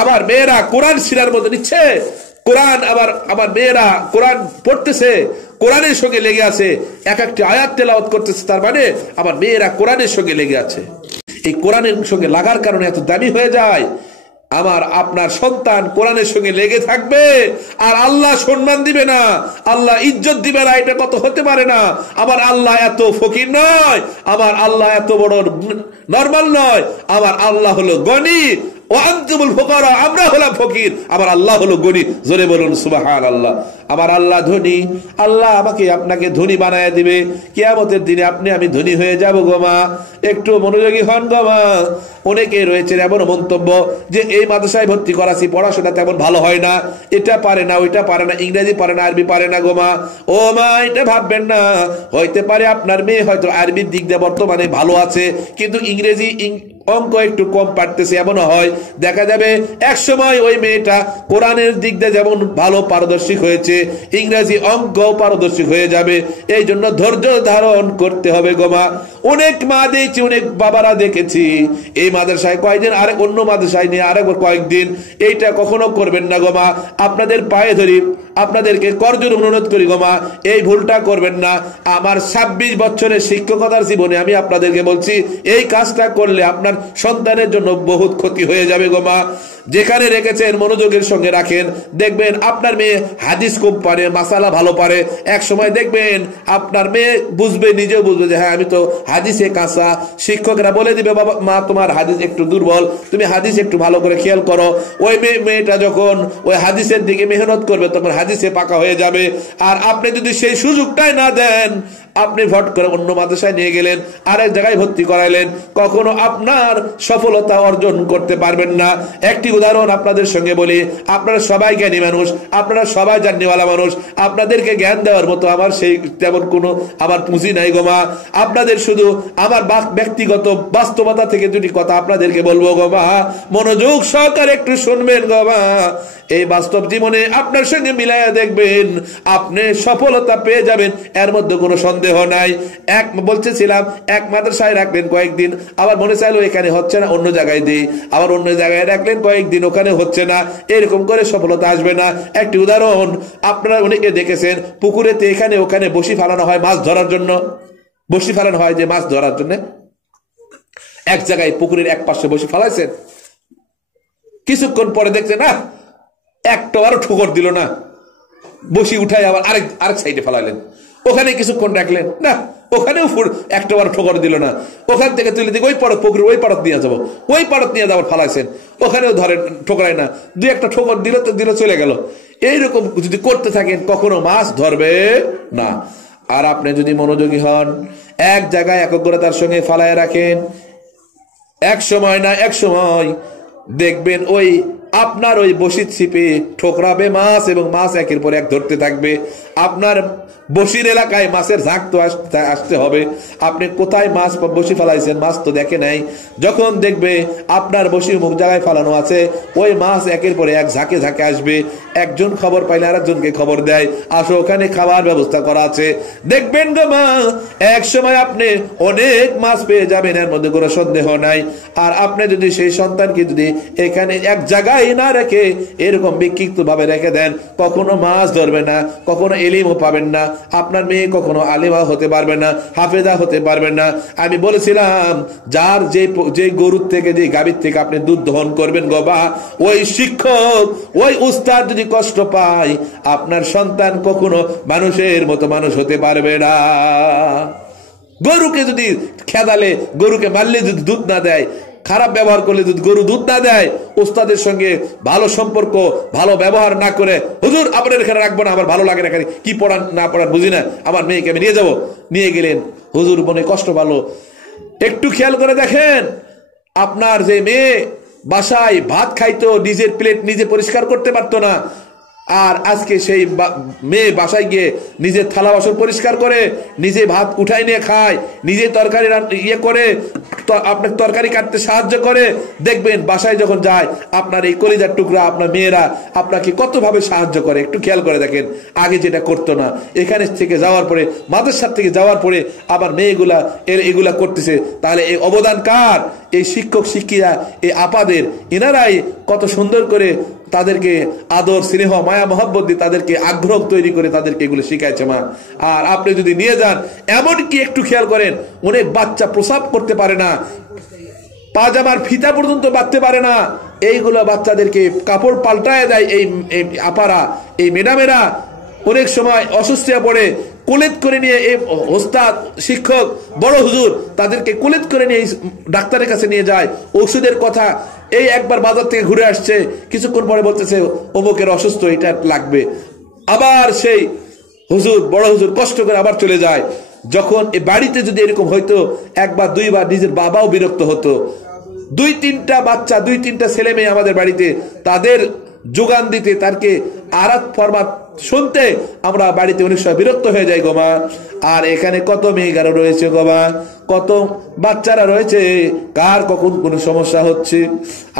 আমার মেয়েরা কোরআন সিরার মধ্যে নিচ্ছে, কোরআন আমার মেয়েরা কোরআন পড়তেছে, কোরআনের সঙ্গে লেগে আছে, এক একটি আয়াত তেলাওয়াত করতেছে, তার মানে আমার মেয়েরা কোরআনের সঙ্গে লেগে আছে। এই কোরআনের সঙ্গে লাগার কারণে এত দামি হয়ে যায়। আমার আপনার সন্তান কোরআনের সঙ্গে লেগে থাকবে আর আল্লাহ সম্মান দিবে না, আল্লাহ ইজ্জত দিবে না, এটা কত হতে পারে না। আমার আল্লাহ এত ফকির নয়, আমার আল্লাহ এত বড় নরমাল নয়, আমার আল্লাহ হলো গনি। ও আনতুমুল ফুকারা, আমরা হলাম ফকির, আমার আল্লাহ হলো গনি। জোরে বলুন সুবহানাল্লাহ। আমার আল্লাহ ধনী, আল্লাহ আমাকে আপনাকে ধনী বানায় দিবে। কিয়ামতের দিনে আপনি আমি ধনী হয়ে যাব গো মা। একটু মনোযোগী হন গো মা। অনেকে রয়েছে এমন মন্তব্য যে এই মাদ্রাসায় ভর্তি করাছি, পড়াশোনা তেমন ভালো হয় না, এটা পারে না, ওইটা পারে না, ইংরেজি পারে না, আরবি পারে না গো মা। ও মা, এটা ভাববেন না। হইতে পারে আপনার মেয়ে হয়তো আরবির দিক দিয়ে বর্তমানে ভালো আছে, কিন্তু ইংরেজি অঙ্ক একটু কম পারতেছে, এমনও হয়। দেখা যাবে এক সময় ওই মেয়েটা কোরআনের দিক দিয়ে যেমন ভালো পারদর্শী হয়েছে, ইংরেজি অঙ্ক পারদর্শী হয়ে যাবে। এই জন্য ধৈর্য ধারণ করতে হবে গো মা। অনেক মা দেখছি, অনেক বাবারা দেখেছি এই মাদ্রাসায় কয়েকদিন, আরেক অন্য মাদ্রাসায় নিয়ে আরেক কয়েকদিন। এইটা কখনো করবেন না গো মা। আপনাদের পায়ে ধরি, আপনাদেরকে করজোড়ে অনুরোধ করি গো মা, এই ভুলটা করবেন না। আমার 26 বছরের শিক্ষকতার জীবনে আমি আপনাদেরকে বলছি, এই কাজটা করলে আপনার সন্তানের জন্য বহুত ক্ষতি হয়ে যাবে গো মা। যেখানে রেখেছেন মনোযোগের সঙ্গে রাখেন, দেখবেন আপনার মেয়ে হাদিস খুব পারে, মাসালা ভালো পারে। এক সময় দেখবেন আপনার মেয়ে বুঝবে, নিজেও বুঝবে যে হ্যাঁ আমি তো হাদিসে কাঁচা। শিক্ষকরা বলে দিবে বাবা মা তোমার হাদিস একটু দুর্বল, তুমি হাদিস একটু ভালো করে খেয়াল করো। ওই মেয়েটা যখন ওই হাদিসের দিকে মেহনত করবে তখন হাদিসে পাকা হয়ে যাবে। আর আপনি যদি সেই সুযোগটাই না দেন, আপনি ভট করে অন্য মাদ্রাসায় নিয়ে গেলেন, আরেক জায়গায় ভর্তি করাইলেন, কখনো আপনার সফলতা অর্জন করতে পারবেন না। একটি উদাহরণ আপনাদের সঙ্গে বলি, আপনারা সবাই জ্ঞানী মানুষ, আপনারা সবাই জাননেওয়ালা মানুষ, আপনাদেরকে জ্ঞান দেওয়ার মতো আমার সেই তেমন কোনো আমার পুঁজি নাই গো মা। আপনাদের শুধু আমার ব্যক্তিগত বাস্তবতা থেকে দুটি কথা আপনাদেরকে বলবো গো মা, মনোযোগ সহকারে একটু শুনবেন গো মা। এই বাস্তব জীবনে আপনার সঙ্গে মিলাইয়া দেখবেন, আপনি সফলতা পেয়ে যাবেন, এর মধ্যে কোনো সন্দেহ নাই। বলতেছিলাম এক মাদ্রাসায় রাখলেন কয়েকদিন, আবার মনে চাইলো এখানে হচ্ছে না, অন্য জায়গায় দিই, আবার অন্য জায়গায় রাখলেন কয়েকদিন, ওখানে হচ্ছে না, এরকম করে সফলতা আসবে না। একটি উদাহরণ আপনারা অনেকে দেখেছেন, পুকুরেতে এখানে ওখানে বসি ফেলানো হয় মাছ ধরার জন্য, বসি ফেলানো হয় যে মাছ ধরার জন্য। এক জায়গায় পুকুরের এক পাশে বসি ফেলাইছেন, কিছুক্ষণ পরে দেখছেন না একটা আরো ঠোকর দিল না, বসি উঠাই আবার আরেক সাইডে ফেলাইলেন, ওখানে কিছুক্ষণ রাখলেন না, ওখানেও একটা বার ঠোকর দিল না, ওখান থেকে তুলে দিকে ওই পাড়ত পুকুরের ওই পাড়ত নিয়ে যাবো, ওই পাড়ত নিয়ে যাবার ফালাইছেন, ওখানেও ধরেন ঠোকরায় না, দুই একটা ঠোকর দিল তো দিল, চলে গেল। এইরকম যদি করতে থাকেন কখনো মাছ ধরবে না। আর আপনি যদি মনোযোগী হন, এক জায়গায় একগ্রতার সঙ্গে ফালায় রাখেন, এক সময় না এক সময় দেখবেন ওই আপনার ওই বসির ছিপে ঠোকরাবে মাছ, এবং মাছ একের পর এক ধরতে থাকবে। আপনার বসির এলাকায় মাছের ঝাঁক তো আসতে হবে। আপনি কোথায় মাছ বসি ফেলাইছেন, মাছ তো দেখে নাই। যখন দেখবে আপনার বসি মুখ জায়গায় ফেলানো আছে, ওই মাছ একের পরে এক ঝাঁকে ঝাঁকে আসবে। একজন খবর পাইলে আরেকজনকে খবর দেয়, আসো ওখানে খাবার ব্যবস্থা করা আছে। দেখবেন গো মা, এক সময় আপনি অনেক মাছ পেয়ে যাবেন, এর মধ্যে কোনো সন্দেহ নাই। আর আপনি যদি সেই সন্তানকে যদি এখানে এক জায়গায় গোছাই না রেখে এরকম বিক্ষিপ্ত ভাবে রেখে দেন, কখনো মাছ ধরবে না, কখনো এলিমও পাবেন না, আপনার মেয়ে কখনো আলিমা হতে পারবে না, হাফেজা হতে পারবে না। আমি বলেছিলাম যার যে গরুর থেকে, যে গাভীর থেকে আপনি দুধ দহন করবেন গবা, ওই শিক্ষক, ওই উস্তাদ যদি কষ্ট পায়, আপনার সন্তান কখনো মানুষের মতো মানুষ হতে পারবে না। গরুকে যদি খেদালে, গরুকে মারলে যদি দুধ না দেয়, খারাপ ব্যবহার করলে যদি গরু দুধ না দেয়, উস্তাদের সঙ্গে ভালো সম্পর্ক, ভালো ব্যবহার না করে, হুজুর আপনার এখানে রাখবো না, আমার ভালো লাগে না, এখানে কি পড়ান না পড়ান বুঝি না, আমার মেয়েকে আমি নিয়ে যাবো, নিয়ে গেলেন, হুজুর মনে কষ্ট ভালো। একটু খেয়াল করে দেখেন, আপনার যে মেয়ে বাসায় ভাত খাইতো, নিজের প্লেট নিজে পরিষ্কার করতে পারতো না, আর আজকে সেই মেয়ে বাসায় গিয়ে নিজের থালা বাসন পরিষ্কার করে, নিজে ভাত উঠাই নিয়ে খায়, নিজে তরকারি ইয়ে করে, আপনার তরকারি কাটতে সাহায্য করে। দেখবেন বাসায় যখন যায়, আপনার এই কলিজার টুকরা আপনার মেয়েরা আপনাকে কতভাবে সাহায্য করে, একটু খেয়াল করে দেখেন। আগে যেটা করতো না, এখানে থেকে যাওয়ার পরে, মাদ্রাসা থেকে যাওয়ার পরে আবার মেয়েগুলা এগুলা করতেছে, তাহলে এই অবদান কার? এই শিক্ষক শিক্ষিকা, এই আপাদের, এনারাই কত সুন্দর করে তাদেরকে আদর স্নেহ মায়া মহব্বত দিয়ে তাদেরকে আগ্রহ তৈরি করে তাদেরকে এগুলো শিখাইছে মা। আর আপনি যদি নিয়ে যান, এমনকি একটু খেয়াল করেন, অনেক বাচ্চা প্রসাব করতে পারে না, পাজামার ফিতা পর্যন্ত বাঁধতে পারে না, এইগুলো বাচ্চাদেরকে কাপড় পাল্টায় দেয় এই আপারা, এই ম্যাডামেরা। অনেক সময় অসুস্থ হয়ে পড়ে, কোলেত করে নিয়ে এই ওস্তাদ শিক্ষক বড় হুজুর তাদেরকে কোলেত করে নিয়ে ডাক্তারের কাছে নিয়ে যায়, ওষুধের কথা। এই একবার বাজার থেকে ঘুরে আসছে, কিছুক্ষণ পরে বলতেছে অমুকের অসুস্থ, এটা লাগবে, আবার সেই হুজুর বড় হুজুর কষ্ট করে আবার চলে যায়। যখন এই বাড়িতে যদি এরকম হইতো, একবার দুইবার নিজের বাবাও বিরক্ত হতো। 2-3টা বাচ্চা, 2-3টা ছেলে মেয়ে আমাদের বাড়িতে, তাদের যোগান দিতে, তারকে আরাত ফরমাত শুনতে আমরা বাড়িতে অনেক সময় বিরক্ত হয়ে যাই গোমা। আর এখানে কত মেয়েগারো রয়েছে গোমা, কত বাচ্চারা রয়েছে, কার কখন কোনো সমস্যা হচ্ছে।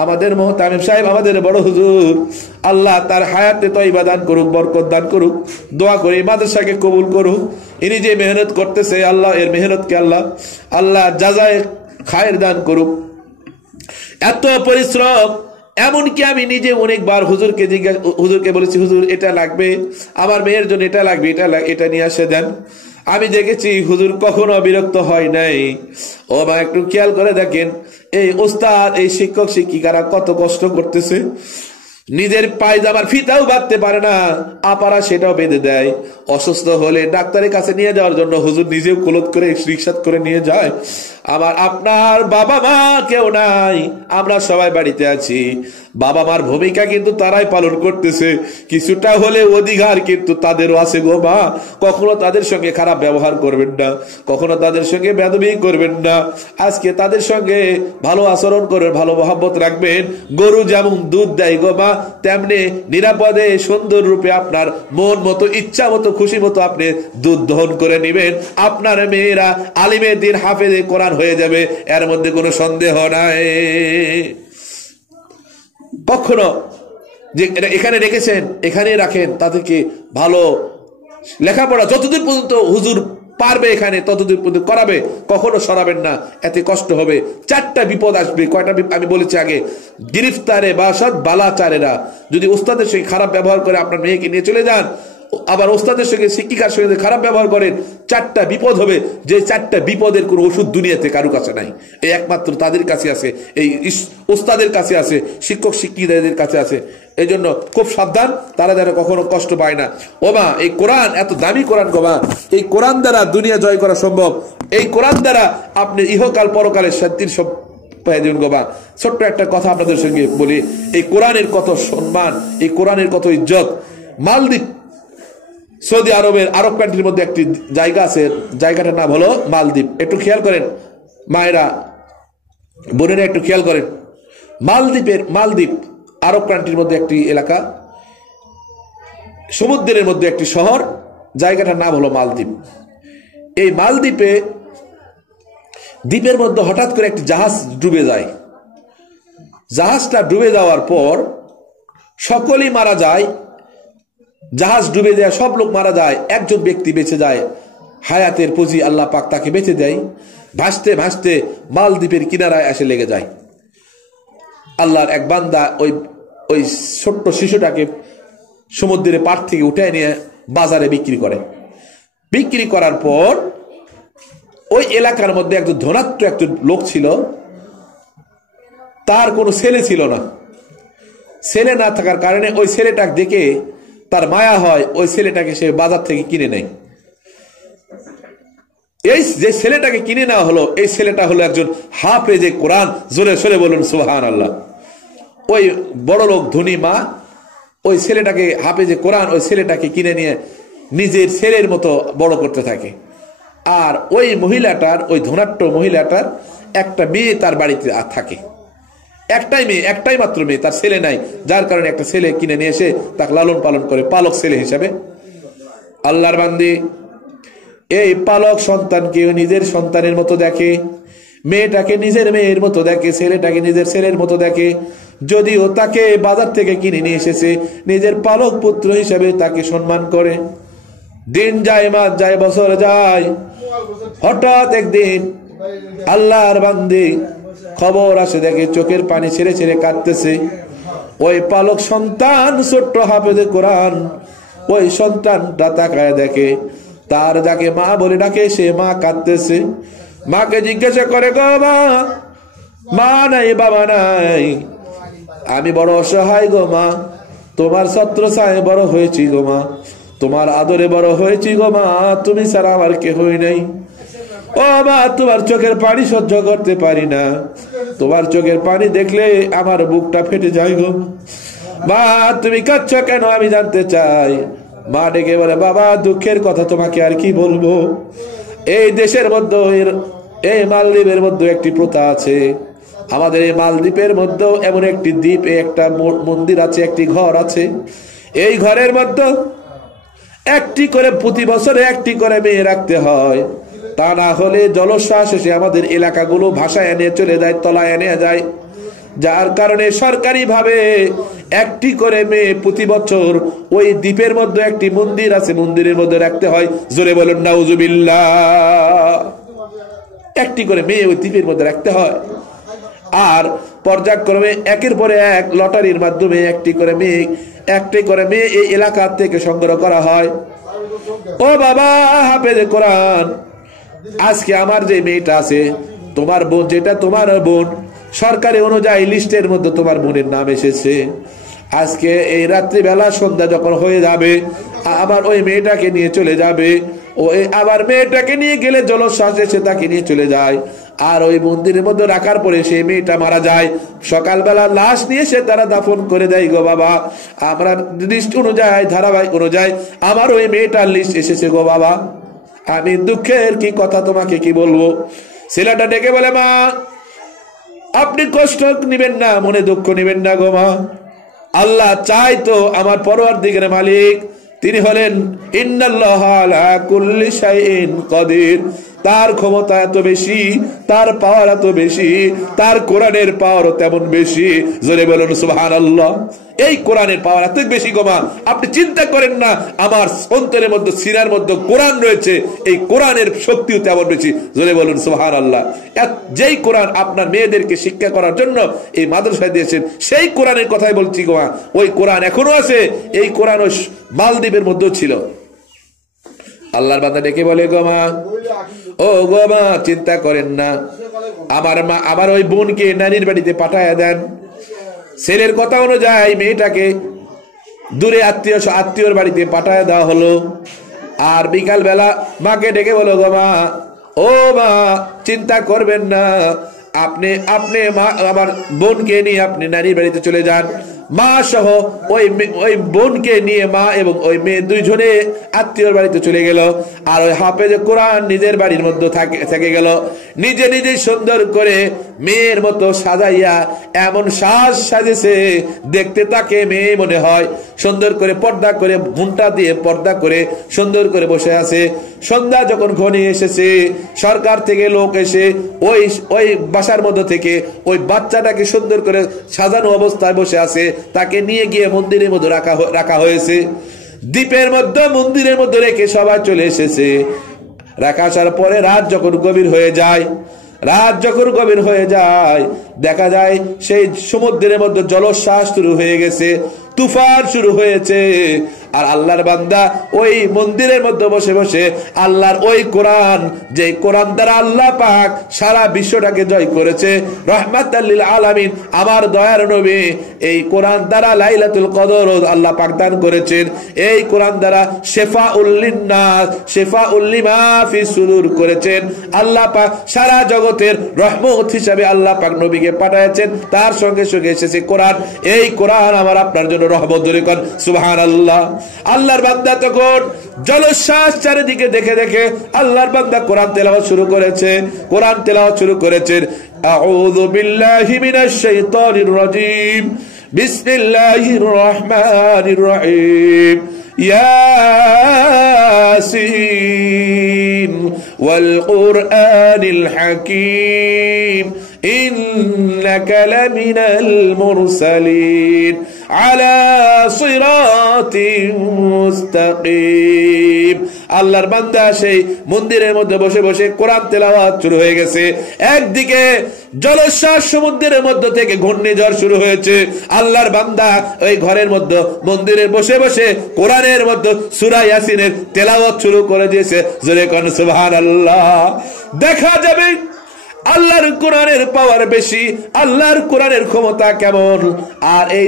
আমাদের মোহতামিম সাহেব, আমাদের বড় হুজুর, আল্লাহ তার হায়াতে তয়বা দান করুক, বরকত দান করুক, দোয়া করি মাদ্রাসাকে কবুল করুক। ইনি যে মেহনত করতেছে, আল্লাহ এর মেহনতকে আল্লাহ জাযায়ে খায়ের দান করুক। এত পরিশ্রম, এমনকি আমি নিজে অনেকবার হুজুরকে বলেছি, হুজুর এটা লাগবে, আমার মেয়ের জন্য এটা লাগবে, এটা নিয়ে আসে দেন। আমি দেখেছি হুজুর কখনো বিরক্ত হয় নাই। ও মা, একটু খেয়াল করে দেখেন, এই ওস্তাদ, এই শিক্ষক শিক্ষিকারা কত কষ্ট করতেছে, নিজের পায়জামার ফিতাও বাঁধতে পারে না, আপারা সেটাও বেঁধে দেয়। অসুস্থ হলে ডাক্তারের কাছে নিয়ে যাওয়ার জন্য হুজুর নিজেও কুলত করে রিকশাত করে নিয়ে যায়। আবার আপনার বাবা মা কেউ নাই, আমরা সবাই বাড়িতে আছি, বাবা মার ভূমিকা কিন্তু তারাই পালন করতেছে, কিছুটা হলে অধিকার কিন্তু তাদেরও আছে গো মা। কখনো তাদের সঙ্গে খারাপ ব্যবহার করবেন না, কখনো তাদের সঙ্গে বেয়াদবি করবেন না। আজকে তাদের সঙ্গে ভালো আচরণ করবেন, ভালো মহব্বত রাখবেন। গরু যেমন দুধ দেয় গো মা, তেমনি নিরাপদে সুন্দর রূপে আপনার মন মতো, ইচ্ছা মতো, খুশি মতো আপনি দুধ দহন করে নেবেন। আপনার মেয়েরা আলিমে দিন, হাফেজে কোরআন হয়ে যাবে, এর মধ্যে কোনো সন্দেহ নাই। কখনো যে এখানে রেখেছেন এখানে রাখেন, তাদেরকে ভালো লেখাপড়া যতদূর পর্যন্ত হুজুর পারবে এখানে ততদূর পর্যন্ত করাবে, কখনো সরাবেন না, এতে কষ্ট হবে। 4টা বিপদ আসবে। কয়টা আমি বলেছি আগে, গিরিফতারে বাসাদ বালাচারেরা, যদি উস্তাদের সঙ্গে খারাপ ব্যবহার করে আপনার মেয়েকে নিয়ে চলে যান, আবার ওস্তাদের সঙ্গে শিক্ষিকার সঙ্গে খারাপ ব্যবহার করেন, 4টা বিপদ হবে। যে 4টা বিপদের কোনো ওষুধ দুনিয়াতে কারো কাছে নাই, এই একমাত্র তাদের কাছে আছে, এই ওস্তাদের কাছে আছে, শিক্ষক শিক্ষিকাদের কাছে আছে। এই জন্য খুব সাবধান, তারা যেন কখনো কষ্ট পায় না। ওমা, এই কোরআন এত দামি কোরআন গোমা, এই কোরআন দ্বারা দুনিয়া জয় করা সম্ভব। এই কোরআন দ্বারা আপনি ইহকাল পরকালের শান্তির সব পেয়ে যাবেন গোমা। ছোট্ট একটা কথা আপনাদের সঙ্গে বলি, এই কোরআনের কত সম্মান, এই কোরআনের কত ইজ্জত। মালদ্বীপ, সৌদি আরবের আরব কান্ট্রির মধ্যে একটি জায়গা আছে, জায়গাটার নাম হলো মালদ্বীপ। একটু খেয়াল করেন মায়েরা, বোনেরা, একটু খেয়াল করেন। মালদ্বীপ আরব কান্ট্রির মধ্যে একটি এলাকা, সমুদ্রের মধ্যে একটি শহর, জায়গাটার নাম হলো মালদ্বীপ। এই মালদ্বীপে, দ্বীপের মধ্যে হঠাৎ করে একটি জাহাজ ডুবে যায়। জাহাজটা ডুবে যাওয়ার পর সকলেই মারা যায়। জাহাজ ডুবে যায়, সব লোক মারা যায়, একজন ব্যক্তি বেঁচে যায়। হায়াতের পুঁজি আল্লাহ পাক তাকে বেঁচে দেয়। ভাসতে ভাসতে মালদ্বীপের কিনারায় এসে লেগে যায়। আল্লাহর এক বান্দা ওই ওই ছোট্ট শিশুটাকে সমুদ্রের পাড় থেকে উঠে নিয়ে বাজারে বিক্রি করে। বিক্রি করার পর ওই এলাকার মধ্যে একজন ধনাঢ্য একজন লোক ছিল, তার কোনো ছেলে ছিল না। ছেলে না থাকার কারণে ওই ছেলেটাকে দেখে তার মায়া হয়, ওই ছেলেটাকে সে বাজার থেকে কিনে নেয়। এই যে ছেলেটাকে কিনে নেওয়া হলো, এই ছেলেটা হলো একজন হাফেজে কোরআন। জোরে সোরে বলুন সুবহানাল্লাহ। ওই বড় লোক ধনী মা ওই ছেলেটাকে, হাফেজে কোরআন, ওই ছেলেটাকে কিনে নিয়ে নিজের ছেলের মতো বড় করতে থাকে। আর ওই মহিলাটার, ওই ধনাঢ্য মহিলাটার একটা মেয়ে তার বাড়িতে থাকে, একটাই মেয়ে, একটাই মাত্র মেয়ে, তার ছেলে নাই। যার কারণে একটা ছেলে কিনে নিয়ে এসে তাকে লালন পালন করে পালক ছেলে হিসাবে। আল্লাহর বান্দি এই পালক সন্তানকে নিজের সন্তানের মতো দেখে, মেয়েটাকে নিজের মেয়ের মতো দেখে, ছেলেটাকে নিজের ছেলের মতো দেখে। যদিও তাকে বাজার থেকে কিনে নিয়ে এসেছে, নিজের পালক পুত্র হিসাবে তাকে সম্মান করে। দিন যায়, মাস যায়, বছর যায়। হঠাৎ একদিন আল্লাহর বান্দি খবর আসে, দেখে চোখের পানি ছেড়ে ছেড়ে কাঁদতেছে ওই পালক সন্তান, ছোট্ট হাফেজে কোরআন। ওই সন্তানটা তাকায় দেখে তার যাকে মা বলে ডাকে সে মা কাঁদতেছে। মাকে জিজ্ঞাসা করে, গো মা, মা নাই, বাবা নাই, আমি বড় অসহায় গো মা, তোমার ছত্রছায়ায় বড় হয়েছি গো মা, তোমার আদরে বড় হয়েছি গো মা, তুমি ছাড়া আমার কেহই নেই। ও মা, তোমার চোখের পানি সহ্য করতে পারি না, তোমার চোখের পানি দেখলে আমার বুকটা ফেটে যায় গো মা, তুমি কাঁদছো কেন আমি জানতে চাই। মা ডেকে বলে, বাবা, দুঃখের কথা তোমাকে আর কি বলবো। এই দেশের মধ্যে, এই মালদ্বীপের মধ্যে একটি প্রথা আছে। আমাদের এই মালদ্বীপের মধ্যেও এমন একটি দ্বীপে একটা মন্দির আছে, একটি ঘর আছে। এই ঘরের মধ্যে একটি করে প্রতি বছরে একটি করে মেয়ে রাখতে হয়, তা না হলে জলোচ্ছ্বাস এসে আমাদের এলাকাগুলো ভাসায় এনে চলে যায়, তলায় এনে যায়। যার কারণে সরকারি ভাবে একটি করে মেয়ে প্রতি বছর ওই দ্বীপের মধ্যে একটি মন্দির আছে, মন্দিরের মধ্যে রাখতে হয়। জোরে বলুন নাউজুবিল্লাহ। একটি করে মেয়ে ওই দ্বীপের মধ্যে রাখতে হয়। আর পর্যায়ক্রমে একের পরে এক লটারির মাধ্যমে একটি করে মেয়ে এই এলাকা থেকে সংগ্রহ করা হয়। ও বাবা হাফেজে কোরআন, আজকে আমার যে মেয়েটা আছে, তোমার বোন, যেটা তোমার বোন, সরকারি অনুযায়ী লিস্টের মধ্যে তোমার বোনের নাম এসেছে। আজকে এই রাত্রিবেলা সন্ধ্যা যখন হয়ে যাবে, আবার ওই মেয়েটাকে নিয়ে চলে যাবে। ওই আবার মেয়েটাকে নিয়ে গেলে জলোচ্ছ্বাস এসে তাকে নিয়ে চলে যায়। আর ওই মন্দিরের মধ্যে রাখার পরে সেই মেয়েটা মারা যায়। সকালবেলা লাশ নিয়ে সে তারা দাফন করে দেয় গো বাবা। আমরা লিস্ট অনুযায়ী, ধারাবাহিক অনুযায়ী আমার ওই মেয়েটার লিস্ট এসেছে গো বাবা। আমি দুঃখের কি কথা তোমাকে কি বলবো। ছেলেটা ডেকে বলে, মা, আপনি কষ্ট নিবেন না, মনে দুঃখ নিবেন না গো মা। আল্লাহ চাই তো, আমার পরওয়ারদিগার মালিক তিনি হলেন ইন্নাল্লাহা আলা কুল্লি শাইইন কাদির। তার ক্ষমতা এত বেশি, তার পাওয়ার এত বেশি, তার কোরআনের পাওয়ারও তেমন বেশি। জোরে বলুন সুবহানাল্লাহ। এই কোরআনের পাওয়ার এত বেশি গো মা, আপনি চিন্তা করেন না, আমার অন্তরের মধ্যে, সিনার মধ্যে কোরআন রয়েছে, এই কোরআনের শক্তিও তেমন বেশি। জোরে বলুন সুবহানাল্লাহ। যেই কোরআন আপনার মেয়েদেরকে শিক্ষা করার জন্য এই মাদ্রাসায় দিয়েছেন, সেই কোরআনের কথাই বলছি গো মা। ওই কোরআন এখনো আছে, এই কোরআন ওই মালদ্বীপের মধ্যেও ছিল। আল্লাহর বান্দা ডেকে বলে, গো মা, ও গো মা, চিন্তা করেন না, আমার ওই বোনকে নানির বাড়িতে পাঠায়া দেন। ছেলের কথা অনুযায়ী মেয়েটাকে দূরে আত্মীয়র বাড়িতে পাঠায় দেওয়া হলো। আর বিকাল বেলা মাকে ডেকে বলো, গো মা, ও মা, চিন্তা করবেন না, আপনি মা আমার বোনকে নিয়ে আপনি নানির বাড়িতে চলে যান। মা সহ ওই বোনকে নিয়ে মা এবং ওই মেয়ে দুইজনে আত্মীয়র বাড়িতে চলে গেল। আর ওই হাফেজে কোরআন নিজের বাড়ির মধ্যে থেকে গেল। নিজে সুন্দর করে মেয়ের মতো সাজাইয়া এমন সাজেছে, দেখতে তাকে মেয়ে মনে হয়। সুন্দর করে পর্দা করে, ঘুমটা দিয়ে পর্দা করে সুন্দর করে বসে আছে। সন্ধ্যা যখন ঘনিয়ে এসেছে, সরকার থেকে লোক এসে ওই বাসার মধ্যে থেকে ওই বাচ্চাটাকে সুন্দর করে সাজানো অবস্থায় বসে আছে, তাকে নিয়ে গিয়ে মন্দিরের মধ্যে রাখা হয়েছে। দ্বীপের মধ্যে, মন্দিরের মধ্যে রেখে সবাই চলে এসেছে। রাখা আসার পরে রাত যখন গভীর হয়ে যায়, রাত যখন গভীর হয়ে যায় দেখা যায় সেই সমুদ্রের মধ্যে জলোচ্ছ্বাস শুরু হয়ে গেছে, তুফান শুরু হয়েছে। আর আল্লাহর বান্দা ওই মন্দিরের মধ্যে বসে বসে আল্লাহর ওই কোরআন, যে কোরআন দ্বারা আল্লাহ পাক সারা বিশ্বটাকে জয় করেছে, রাহমাতাল লিল আলামিন আমার দয়ার নবী এই কোরআন দ্বারা লাইলাতুল কদর আল্লাহ পাক দান করেছেন। এই কোরআন দ্বারা শিফাউল লিন্নাস শিফাউল লিমা ফিস সুদুর করেছেন। আল্লাহ পাক সারা জগতের রহমত হিসাবে আল্লাহ পাক নবীকে পাঠিয়েছেন, তার সঙ্গে সঙ্গে এসেছে কোরআন। এই কোরআন আমার আপনার জন্য রহমত। ধরে কোন সুবহানাল্লাহ। আল্লাহর বান্দা তখন জলোচ্ছ্বাস চারিদিকে দেখে দেখে আল্লাহর বান্দা কোরআন তেলাওয়াত শুরু করেছে, কোরআন তেলাওয়াত শুরু করেছেন। আউযু বিল্লাহি মিনাশ শাইতানির রাজীম, বিসমিল্লাহির রহমানির রহিম। ইয়াসিন ওয়াল কুরআনিল হাকীম ইন্নাকা লামিনাল মুরসালিন আলা সিরাতিন মুস্তাকিম। আল্লাহর বান্দা সেই মন্দিরের মধ্যে বসে বসে কোরআন তেলাওয়াত শুরু হয়ে গেছে। একদিকে জলোচ্ছ্বাস সমুদ্রের মধ্যে থেকে ঘূর্ণিঝড় শুরু হয়েছে, আল্লাহর বান্দা ওই ঘরের মধ্যে মন্দিরে বসে বসে কোরআনের মধ্যে সূরা ইয়াসিনের তেলাওয়াত শুরু করে দিয়েছে। জোরে কোন সুবহানাল্লাহ। দেখা যাবে আল্লাহর কোরআনের পাওয়ার বেশি, আল্লাহর কোরআনের ক্ষমতা কেমন। আর এই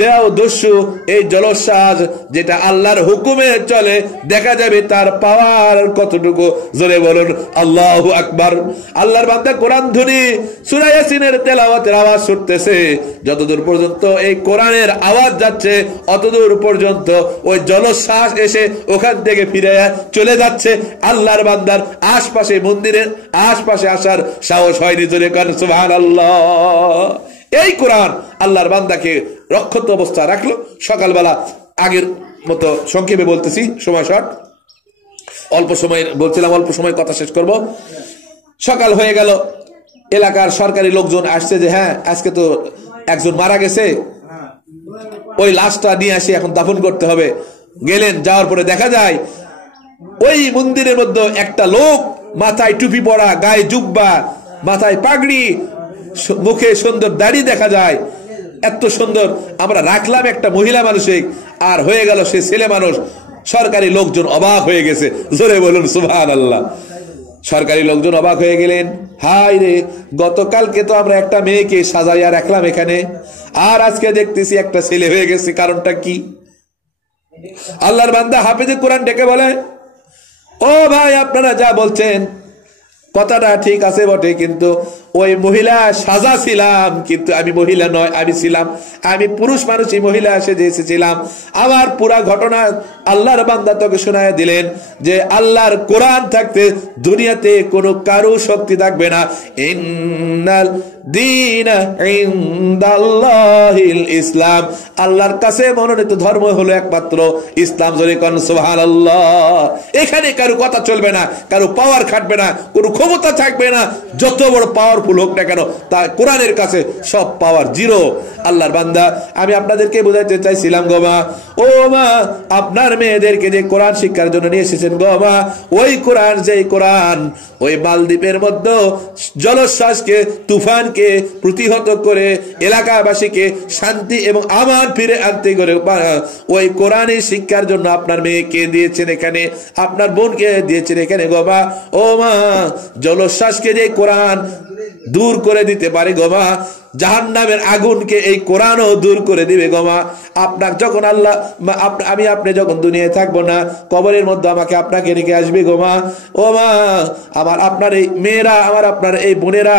দেও দস্যু এই জলোচ্ছ্বাস যেটা আল্লাহর হুকুমে চলে, দেখা যাবে তার পাওয়ার কতটুকু। জোরে বলুন আল্লাহু আকবার। আল্লাহর বান্দা কোরআন ধরি সূরা ইয়াসিনের তেলাওয়াতের আওয়াজ শুনতেছে। যতদূর পর্যন্ত এই কোরআনের আওয়াজ যাচ্ছে অতদূর পর্যন্ত ওই জলোচ্ছ্বাস এসে ওখান থেকে ফিরে চলে যাচ্ছে। আল্লাহর বান্দার আশপাশে মন্দিরের আশপাশে আসার সাহস হয়নি। জোরে কোন সুবহানাল্লাহ। এই কোরআন আল্লাহর বান্দাকে রক্ষিত অবস্থা রাখলো। সকালবেলা আগের মতো সংক্ষেপে বলতেছি, সময় শর্ট, অল্প সময় বলছিলাম, অল্প সময় কথা শেষ করব। সকাল হয়ে গেল, এলাকার সরকারি লোকজন আসছে যে হ্যাঁ আজকে তো একজন মারা গেছে, ওই লাশটা নিয়ে আসি এখন দাফন করতে হবে। গেলেন, যাওয়ার পরে দেখা যায় ওই মন্দিরের মধ্যে একটা লোক, মাথায় টুপি পরা, গায়ে জুব্বা, মাথায় পাগড়ি, মুখে সুন্দর দাড়ি দেখা যায়, এত সুন্দর। আমরা রাখলাম একটা মহিলা মানসিক, আর হয়ে গেল সে ছেলে মানুষ। সরকারি লোকজন অবাক হয়ে গেছে। জোরে বলুন সুবহানাল্লাহ। সরকারি লোকজন অবাক হয়ে গেলেন, হাই রে, গতকালকে তো আমরা একটা মেয়েকে সাজাইয়া রাখলাম এখানে, আর আজকে দেখতেছি একটা ছেলে হয়ে গেছে, কারণটা কি? আল্লাহর বান্দা হাফেজে কোরআন ডেকে বলে, ও ভাই আপনারা যা বলছেন কথাটা ঠিক আছে বটে, কিন্তু ওই মহিলা সাজা ছিলাম, কিন্তু আমি মহিলা নয়, আমি ছিলাম, আমি পুরুষ মানুষই মহিলা এসেছিলাম। আমার পুরা ঘটনা আল্লাহর বান্দা তোকে শোনায় দিলেন যে আল্লাহর কোরআন থাকতে দুনিয়াতে কোনো কারো শক্তি থাকবে না। ইন্নাল দীনা ইনদাল্লাহিল ইসলাম, আল্লাহর কাছে মনোনীত ধর্ম হলো একমাত্র ইসলাম। জোরে কোন সুবহানাল্লাহ। এখানে কারো কথা চলবে না, কারো পাওয়ার খাটবে না, কোনো ক্ষমতা থাকবে না, যত বড় পাওয়ারফুল হোক না কেন, তা কোরআনের কাছে সব পাওয়ার জিরো। আল্লাহর বান্দা আমি আপনাদেরকে বোঝাইতে চাইছিলাম গো মা, ও মা, আপনার মেয়েদেরকে যে কোরআন শিক্ষার জন্য নিয়ে এসেছেন গো মা, ওই কোরআন, যেই কোরআন ওই মালদ্বীপের মধ্যে জলোচ্ছ্বাসকে, তুফানকে প্রতিহত করে এলাকাবাসীকে শান্তি এবং আমান ফিরে আনতে করে ওই কোরআনী শিক্ষার জন্য আপনার মেয়েকে দিয়েছেন এখানে, আপনার বোনকে দিয়েছেন এখানে গো মা। ও মা, জলোচ্ছ্বাসকে যে কোরআন দূর করে দিতে পারে গো মা, জাহান্নামের আগুনকে এই কোরআনও দূর করে দিবে গো মা। আপনার যখন আল্লাহ আপনি যখন দুনিয়ায় থাকবো না, কবরের মধ্যে আমাকে আপনাকে রেখে আসবে গো মা। ও মা, আপনার এই মেয়েরা, আপনার এই বোনেরা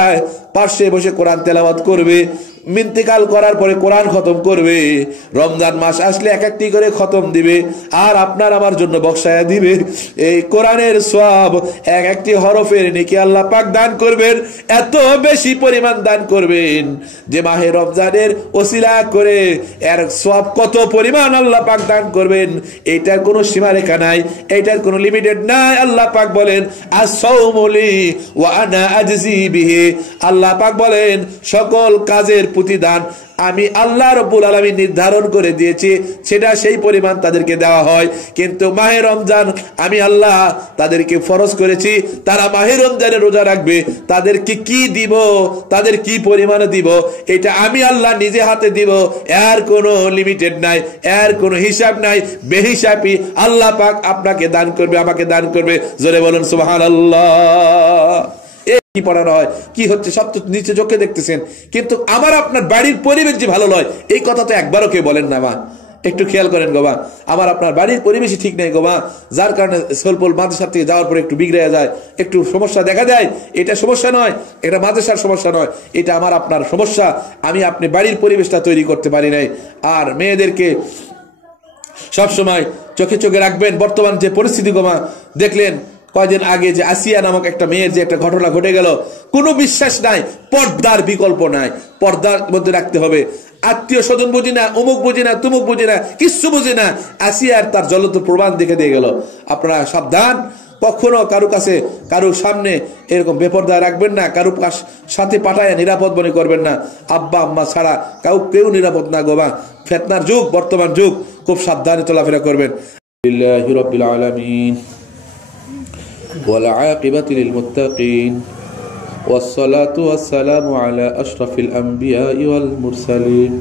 পাশে বসে কোরআন তেলাওয়াত করবে, ইন্তেকাল করার পরে কোরআন খতম করবে, রমজান মাস আসলে এক একটি করে খতম দিবে, আর আপনার আমার জন্য বক্সায়া দিবে। এই কোরআনের সওয়াব এক একটি হরফের নেকি আল্লাহ পাক দান করবেন, এত বেশি পরিমাণ দান করবেন যে মাহে রমজানের ওসিলা করে এর সওয়াব কত পরিমাণ আল্লাহ পাক দান করবেন, এটার কোনো সীমারেখা নাই, এটার কোনো লিমিটেড নাই। আল্লাহ পাক বলেন আস-সাওমু লি ওয়া আনা আজজি বিহি। আল্লাহ পাক বলেন সকল কাজের প্রতিদান আমি আল্লাহ রাব্বুল আলামিন নির্ধারণ করে দিয়েছি, সেটা সেই পরিমাণ তাদেরকে দেওয়া হয়। কিন্তু মাহে রমজান আমি আল্লাহ তাদেরকে ফরজ করেছি, তারা মাহে রমজানে রোজা রাখবে, তাদেরকে কি দিব, তাদের কি পরিমাণে দিব, এটা আমি আল্লাহ নিজে হাতে দিব। এর কোনো লিমিটেড নাই, এর কোনো হিসাব নাই, বেহিসাবি আল্লাহ পাক আপনাকে দান করবে, আমাকে দান করবে। জোরে বলুন সুবহানাল্লাহ। কি পড়ানো হয়, কি হচ্ছে, সব তো নিচে চোখে দেখতেছেন, কিন্তু আমার আপনার বাড়ির পরিবেশ যে ভালো নয়, এই কথা তো একবারও কেউ বলেন না। মা একটু খেয়াল করেন গোবা, আমার আপনার বাড়ির পরিবেশই ঠিক নেই গোবা, যার কারণে সোলপোল মাদ্রাসা থেকে যাওয়ার পরে একটু বিগড়ে যায়, একটু সমস্যা দেখা দেয়। এটা সমস্যা নয়, এটা মাদ্রাসার সমস্যা নয়, এটা আমার আপনার সমস্যা। আমি আপনি বাড়ির পরিবেশটা তৈরি করতে পারি নাই। আর মেয়েদেরকে সবসময় চোখে চোখে রাখবেন। বর্তমান যে পরিস্থিতি গোমা দেখলেন কয়দিন আগে যে আসিয়া নামক একটা মেয়ের যে একটা ঘটনা ঘটে গেল, কোনো বিশ্বাস নাই, পর্দার বিকল্প নাই, পর্দার মধ্যে রাখতে হবে। আত্মীয় স্বজন বুঝি না, অমুক বুঝি না, তুমুক বুঝি না, কিচ্ছু বুঝি না, আসিয়ার তার জ্বলন্ত প্রমাণ দেখে দিয়ে গেল। আপনারা সাবধান, কখনো কারো কাছে কারো সামনে এরকম বেপর্দা রাখবেন না, কারো সাথে পাঠায় নিরাপদ মনে করবেন না। আব্বা আম্মা ছাড়া কেউ নিরাপদ না গোবা। ফিতনার যুগ, বর্তমান যুগ, খুব সাবধানে চলাফেরা করবেন। লিল্লাহি রাব্বিল আলামিন ওয়াল আকিবাতু লিল মুত্তাকিন والصلاة والسلام على أشرف الأنبياء والمرسلين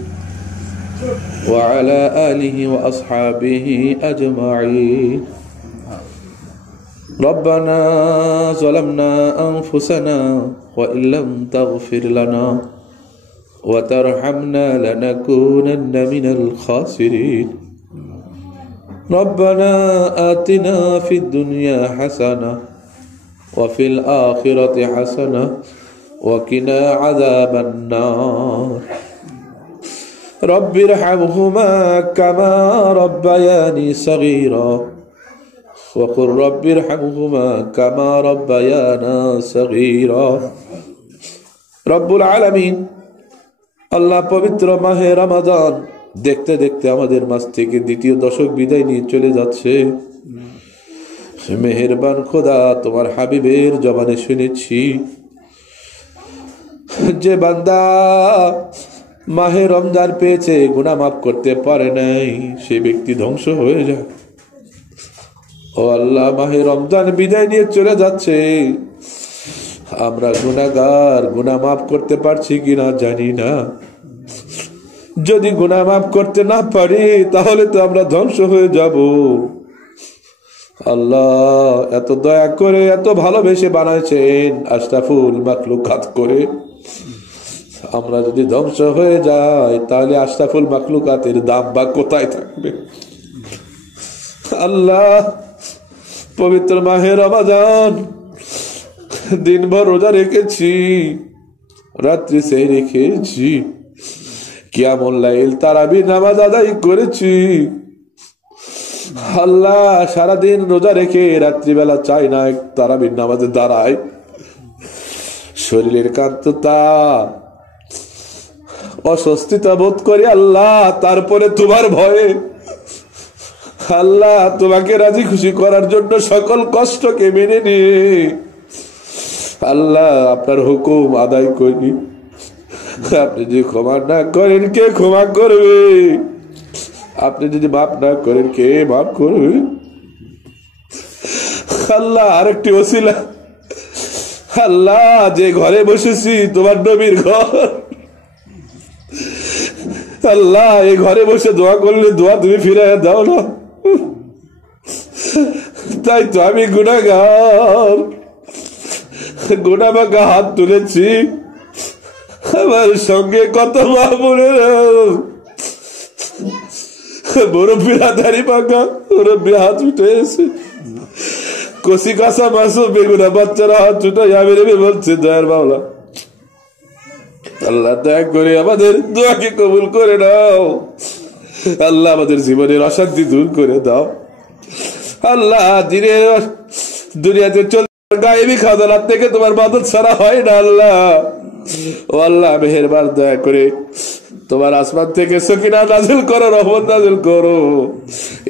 وعلى آله وأصحابه أجمعين. ربنا ظلمنا أنفسنا وإن لم تغفر لنا وترحمنا لنكونن من الخاسرين. ربنا آتنا في الدنيا حسنة وفي الآخرة حسنة وقنا عذاب النار. رب ارحمهما كما ربياني صغيرا وقل رب ارحمهما كما ربيانا صغيرا. রব্বুল আলামিন আল্লাহ পবিত্র মাহে রমাদান দেখতে দেখতে আমাদের মাঝ থেকে দ্বিতীয় দশক বিদায় নিয়ে চলে যাচ্ছে। মেহেরবান খোদা, তোমার হাবিবের জবানে শুনেছি যে বান্দা মাহে রমজান পেয়েছে, গুনাহ মাফ করতে পারে নাই, সে ব্যক্তি ধ্বংস হয়ে যায়। ও আল্লাহ, মাহে রমজান বিদায় নিয়ে চলে যাচ্ছে, আমরা গুনাহগার, গুনাহ মাফ করতে পারছি কিনা জানি না। যদি গুনাহ মাফ করতে না পারি তাহলে তো আমরা ধ্বংস হয়ে যাব। আল্লাহ এত দয়া করে, এত ভালোবেসে বানাইছেন আশরাফুল মাখলুকাত করে, আমরা যদি ধ্বংস হয়ে যাই তাহলে আশরাফুল মাখলুকাতের দাম বা কোথায় থাকবে? আল্লাহ, পবিত্র মাহে রমাদান দিনভর রোজা রেখেছি, রাত্রি সেহরি রেখেছি, কিয়ামুল লাইল তারাবি নামাজ আদায় করেছি। আল্লাহ, সারাদিন রোজা রেখে রাত্রিবেলা চাই না তারাবির নামাজে দাঁড়ায়, শরীরের ক্লান্ততা, অস্বস্তিতা বোধ করি। আল্লাহ, তারপরে তোমার ভয়ে, আল্লাহ তোমাকে রাজি খুশি করার জন্য সকল কষ্টকে মেনে নিয়ে আল্লাহ আপনার হুকুম আদায় করি। আপনি যদি ক্ষমা না করেন কে ক্ষমা করবে? আপনি যদি মাফ না করেন কে মাফ করবে? আল্লাহ, আরেকটি ওসিলা, আল্লাহ যে ঘরে বসেছি তোমার নবীর ঘর, আল্লাহ এই ঘরে বসে দোয়া করলে দোয়া তুমি ফিরাইয়া দাও না। তাই তো আমি গুনাহগার, গুনাহ মাখা হাত তুলেছি, আমার সঙ্গে কত মা বোনেরা, মুরব্বীরা দাড়ি পাকা, মুরব্বী হাত উঠে এসে কষি কাঁচা মাসু বেগুনা বাচ্চারা হাত ছুটাই আমি রেবে বলছে, দয়ার মাওলা আল্লাহ দয়া করে আমাদের দোয়াকে কবুল করে নাও। আল্লাহ আমাদের জীবনের অশান্তি দূর করে দাও। আল্লাহ দিনের দুনিয়াতে চলতে গায়েবী খাজানাত থেকে তোমার মাদত ছাড়া হয় না। আল্লাহ, ও আল্লাহ মেহেরবান, দয়া করে তোমার আসমান থেকে সকিনা নাজিল করো, রহমত নাজিল করো,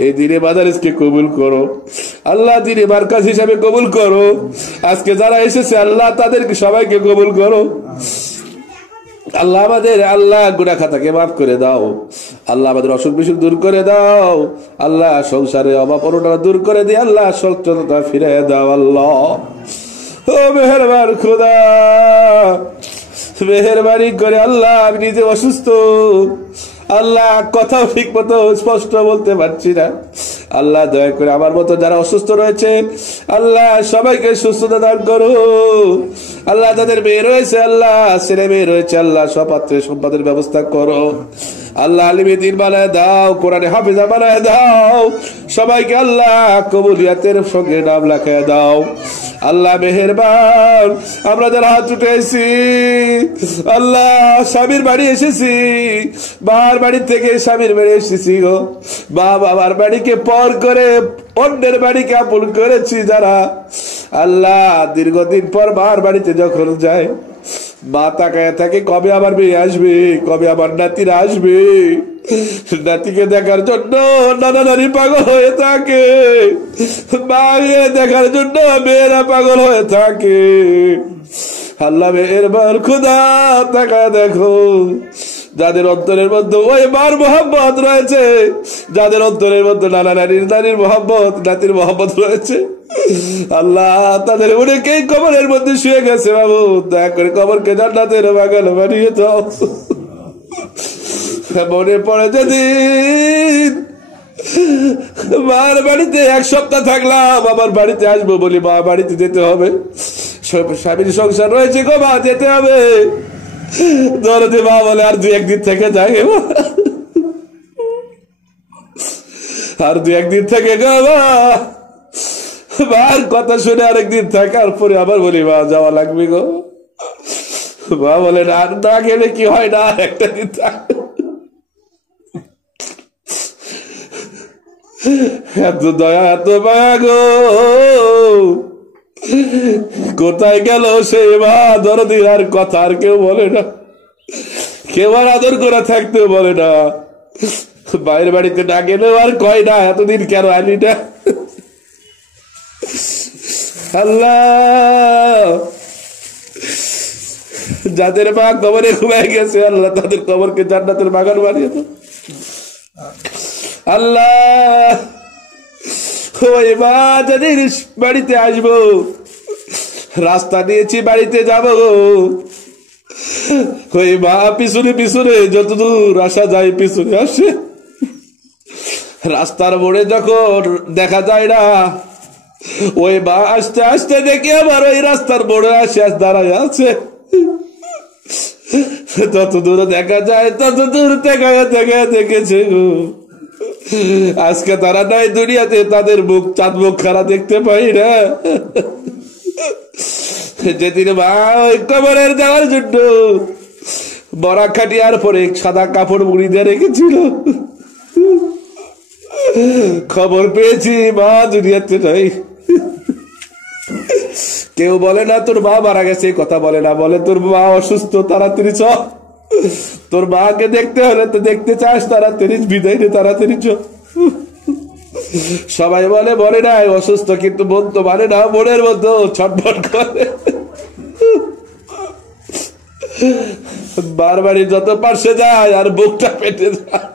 এই দিনে মাদারিসকে কবুল করো। আল্লাহ দিনে মার্কাজ হিসাবে কবুল করো। আজকে যারা এসেছে আল্লাহ তাদেরকে সবাইকে কবুল করো। আল্লাহ আমাদের আল্লাহ গুনাহ খাতাকে মাফ করে দাও। আল্লাহ আমাদের অসুখ বিসুখ দূর করে দাও। আল্লাহ সংসারে অভাব অনটন দূর করে দিয়ে আল্লাহ সচ্ছলতা ফিরে দাও। আল্লাহ ও মেহেরবান খোদা, মেহেরবানি করে আল্লাহ আমি নিজে অসুস্থ, আল্লাহ কথাও ঠিক মতো স্পষ্ট বলতে পারছি না। আল্লাহ দয়া করে আমার মতো যারা অসুস্থ রয়েছে আল্লাহ সবাইকে সুস্থতা দান করো। আল্লাহ যাদের মেয়ে রয়েছে, আল্লাহ ছেলে মেয়ে রয়েছে, আল্লাহ সপাত্রে সম্পাদের ব্যবস্থা করো। আল্লাহ আলিমে দ্বীন বানায় দাও, কোরআনে হাফেজা বানায় দাও, সবাইকে আল্লাহ কবুলিয়াতের সঙ্গে নাম লেখায় দাও। আল্লাহ মেহেরবান, আমরা যারা হাত উঠেছি আল্লাহ স্বামীর বাড়ি এসেছি, বাবার বাড়ি থেকে স্বামীর বাড়ি এসেছি গো, বাবার বাড়িকে পর করে অন্যের বাড়িকে আপন করেছি যারা, আল্লাহ দীর্ঘদিন পর বাবার বাড়িতে যখন যায় মা তাকায় থাকে কবে আবার মেয়ে আসবে, কবে আবার নাতিরা আসবে। নাতিকে দেখার জন্য নানা নানি পাগল হয়ে থাকে, মাকে দেখার জন্য মেয়েরা পাগল হয়ে থাকে। আল্লাহ মেহেরবান খোদা তাকায় দেখো, যাদের অন্তরের মধ্যে ওই মার মোহাম্মত রয়েছে, যাদের অন্তরের মধ্যে নানা নানির মোহাম্মত, নাতির মোহাম্মত রয়েছে, আল্লাহ তাদের অনেকেই কবরের মধ্যে শুয়ে গেছে। বাবু দয়া করে কবরকে জান্নাতের বাগান বানিয়ে দাও। মনে পড়ে যেদিন মার বাড়িতে এক সপ্তাহ থাকলাম, আমার বাড়িতে আসবো বলি মা বাড়িতে যেতে হবে, স্বামীর সংসার রয়েছে গো মা যেতে হবে, দরদে মা বলে আর 2-1 দিন থেকে যাই, আর 2-1 দিন থেকে গো মার কথা শুনে আরেকদিন থাকার পরে আবার বলি মা যাওয়া লাগবে গো, মা বলে না গেলে কি হয় না, একটা দিন থাক। এত দয়া এত মায়া গো, কোথায় গেল সেই মা দরদি, আর কথা আর কেউ বলে না, কেউ আর আদর করে থাকতে বলে না, বাইরের বাড়িতে না গেলেও আর কয় না এতদিন কেন আনি না। আল্লাহ যাদের মা কবরে ঘুমায় গেছে আল্লাহ তাদের কবরকে জান্নাতের বাগান বানিয়ে দাও। আল্লাহ ওই মা যাদের বাড়িতে আসবো, রাস্তা দিয়েছি বাড়িতে যাবো, ওই মা পিছনে পিছনে যতদূর আসা যায় পিছনে আসে, রাস্তার মোড়ে যখন দেখা যায় না ওই মা আস্তে আস্তে দেখে আবার ওই রাস্তার মোড়ে আসে দাঁড়ায় আছে, তত দূর দেখা যায় তত দূর দেখেছে গো। আজকে তারা নাই দুনিয়াতে, তাদের মুখ চাঁদ মুখ খারা দেখতে পাই না। যেদিন মা ওই কবরের যাওয়ার জন্য বড়া খাটিয়ার পরে সাদা কাপড় মুড়ি দিয়ে রেখেছিল, খবর পেয়েছি মা দুনিয়াতে নাই। কেউ বলে না তোর মা মারা গেছে, কথা বলে না, বলে তোর মা অসুস্থ, তাড়াতাড়ি চ, তোর মাকে দেখতে হলে তো দেখতে চাস, তাড়াতাড়ি বিদায় নে, তাড়াতাড়ি চ। সবাই বলে নাই অসুস্থ, কিন্তু মন তো মানে না, মনের মধ্যে ছটফট করে। বারবারই যত পাশে যায় আর বুকটা পেটে যায়,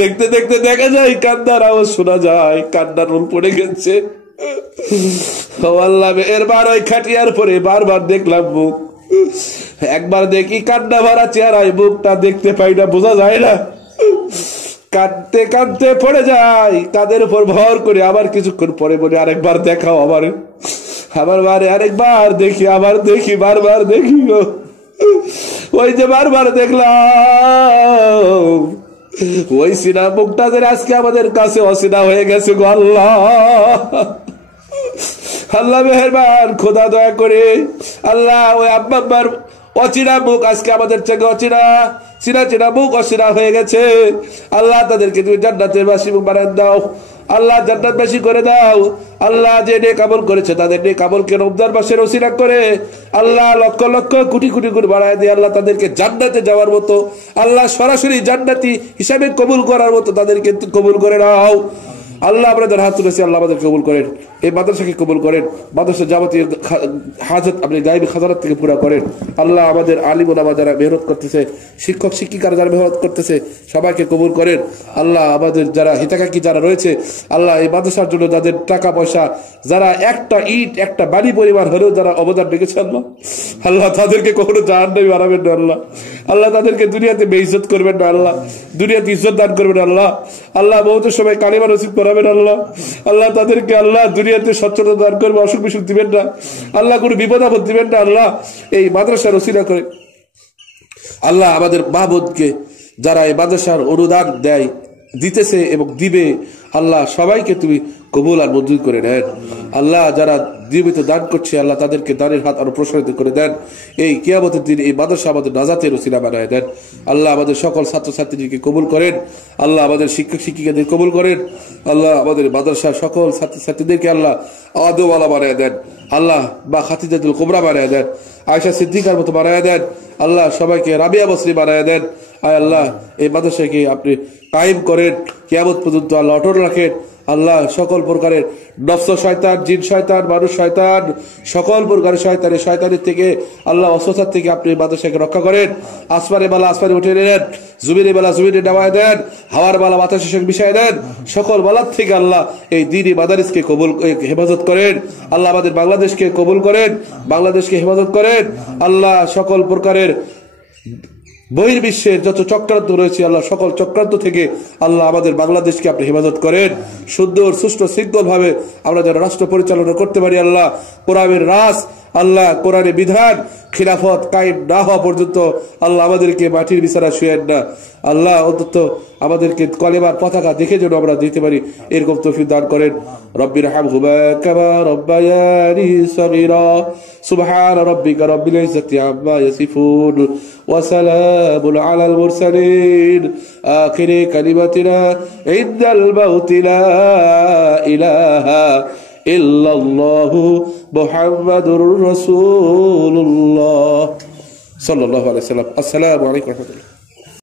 দেখতে দেখতে দেখা যায় কান্নার আওয়াজ শোনা যায়, কান্নার রোল পড়ে গেছে। আল্লাহ এরবার ওই খাটিয়ার পরে বারবার দেখলাম মুখ, একবার দেখি কান্না ভরা চেহারায়, মুখটা দেখতে পাই না, বোঝা যায় না, কাঁদতে কাঁদতে পড়ে যায়, তাদের উপর ভর করে আবার কিছুক্ষণ পরে বলে আরেকবার দেখাও, আবার বারে আরেকবার দেখি, আবার দেখি, বারবার দেখি গো। ওই যে বারবার দেখলাম ওই সিনা মুখটা আজকে আমাদের কাছে অসিনা হয়ে গেছে গো। আল্লাহ আল্লাহ মেহেরবান খোদা দয়া করে আল্লাহ ওই আব্বা আব্বার অচিনা মুখ আজকে আমাদের থেকে অচিনা চিনা মুখ অচিনা হয়ে গেছে। আল্লাহ তাদেরকে তুমি জান্নাতের বাসী বানায় দাও, আল্লাহ জান্নাতবাসী করে দাও। আল্লাহ যে নেক আমল করেছে তাদের নেক আমলকে রমজান মাসের ওসিলা করে আল্লাহ লক্ষ লক্ষ কোটি কোটি গুণ বাড়ায় দিয়ে আল্লাহ তাদেরকে জান্নাতে যাওয়ার মতো, আল্লাহ সরাসরি জান্নাতি হিসাবে কবুল করার মতো তাদেরকে কবুল করে নাও। আল্লাহ আপনাদের হাত তুলেছি, আল্লাহ আমাদের কবুল করেন, এই মাদ্রাসাকে কবুল করেন, মাদ্রাসার যাবতীয় হাজত আপনি গায়েবী খাজানাত থেকে পুরা করেন। আল্লাহ আমাদের আলিম ওলামা যারা মেহনত করতেছে, শিক্ষক শিক্ষিকারা যারা মেহনত করতেছে, সবাইকে কবুল করেন। আল্লাহ আমাদের যারা হিতাকাঙ্ক্ষী যারা রয়েছে, আল্লাহ এই মাদ্রাসার জন্য যাদের টাকা পয়সা, যারা একটা ইট একটা বাড়ি পরিমাণ হলেও যারা অবদান রেখেছে আল্লাহ, আল্লাহ তাদেরকে কখনো জাহান্নামে বানাবেন না আল্লাহ। আল্লাহ তাদেরকে দুনিয়াতে বেইজ্জত করবেন না আল্লাহ, দুনিয়াতে ইজ্জত দান করবেন আল্লাহ। আল্লাহ বহুতের সময় কালিমা নসিব করাবেন আল্লাহ। আল্লাহ তাদেরকে আল্লাহ দুনিয়াতে সচ্ছলতা দান করবে, অসুখ বিসুখ দিবেন না আল্লাহ, কোনো বিপদ আপদ দিবেন না আল্লাহ। এই মাদ্রাসার ওসিলা করে আল্লাহ আমাদের মাহবুবকে যারা এই মাদ্রাসার অনুদান দেয়, দিতেছে এবং দিবে, আল্লাহ সবাইকে তুমি কবুল আর মঞ্জুর করে নেন আল্লাহ। যারা নিয়মিত দান করছে আল্লাহ তাদেরকে দানের হাত আরো প্রসারিত করে দেন। এই কিয়ামতের দিন এই মাদ্রাসা আমাদের নাজাতের ওসিলা বানায় দেন আল্লাহ। আমাদের সকল ছাত্রছাত্রীদেরকে কবুল করেন আল্লাহ, আমাদের শিক্ষক শিক্ষিকাদের কবুল করেন আল্লাহ, আমাদের মাদ্রাসার সকল ছাত্রছাত্রীদেরকে আল্লাহ আদওয়ালা বানায় দেন আল্লাহ, বা খাতিজাতুল কুবরা বানায় দেন, আয়েশা সিদ্দিকার মতো বানায় দেন আল্লাহ, সবাইকে রাবিয়া বসরি বানায় দেন। আয় আল্লাহ এই মাদ্রাসাকে আপনি কায়েম করেন, কিয়ামত পর্যন্ত আল্লাহ অটল রাখেন আল্লাহ। সকল প্রকারের নফস শয়তান, জিন শয়তান, মানুষ শয়তান, সকল প্রকারের শয়তানের থেকে আল্লাহ অস্বস্থার থেকে আপনি মাদ্রাসাকে রক্ষা করেন। আসমানে বালা আসমানে উঠে নেন, জমিনে বালা জমিনে নামায় দেন, হাওয়ার বালা বাতাসের সঙ্গে মিশিয়ে দেন, সকল বালার থেকে আল্লাহ এই দ্বীনি মাদারিসকে কবুল হেফাজত করেন আল্লাহ। আমাদের বাংলাদেশকে কবুল করেন, বাংলাদেশকে হেফাজত করেন আল্লাহ। সকল প্রকারের বহির্বিশ্বের যত চক্রান্ত রয়েছে আল্লাহ, সকল চক্রান্ত থেকে আল্লাহ আমাদের বাংলাদেশকে আপনি হেফাজত করেন। সুন্দর সুষ্ঠু শৃঙ্খল ভাবে আমরা যারা রাষ্ট্র পরিচালনা করতে পারি আল্লাহ। কোরআনের রাস আল্লাহ, কোরআনের বিধান খিলাফত কায়েম না হওয়া পর্যন্ত আল্লাহ আমাদেরকে মাটির বিছানা শুয়েন না আল্লাহ। অন্তত আমাদেরকে কলেমার পতাকা দেখে যেন আমরা দিতে পারি, এরকম তৌফিক দান করেন। রব্বির হামহুমা কামা রব্বায়ানি সগীরা। সুবহান রাব্বিকা রব্বিল ইজ্জাতি আম্মা ইয়াসিফুন ওয়া সালামুন আলাল মুরসালিন। আখিরি কালিমাতিনা ইনদাল মাউতি লা ইলাহা ইল্লাল্লাহু মুহাম্মাদুর রাসূলুল্লাহ সাল্লাল্লাহু আলাইহি ওয়াসাল্লাম। আসসালামু আলাইকুম ওয়া রাহমাতুল্লাহ।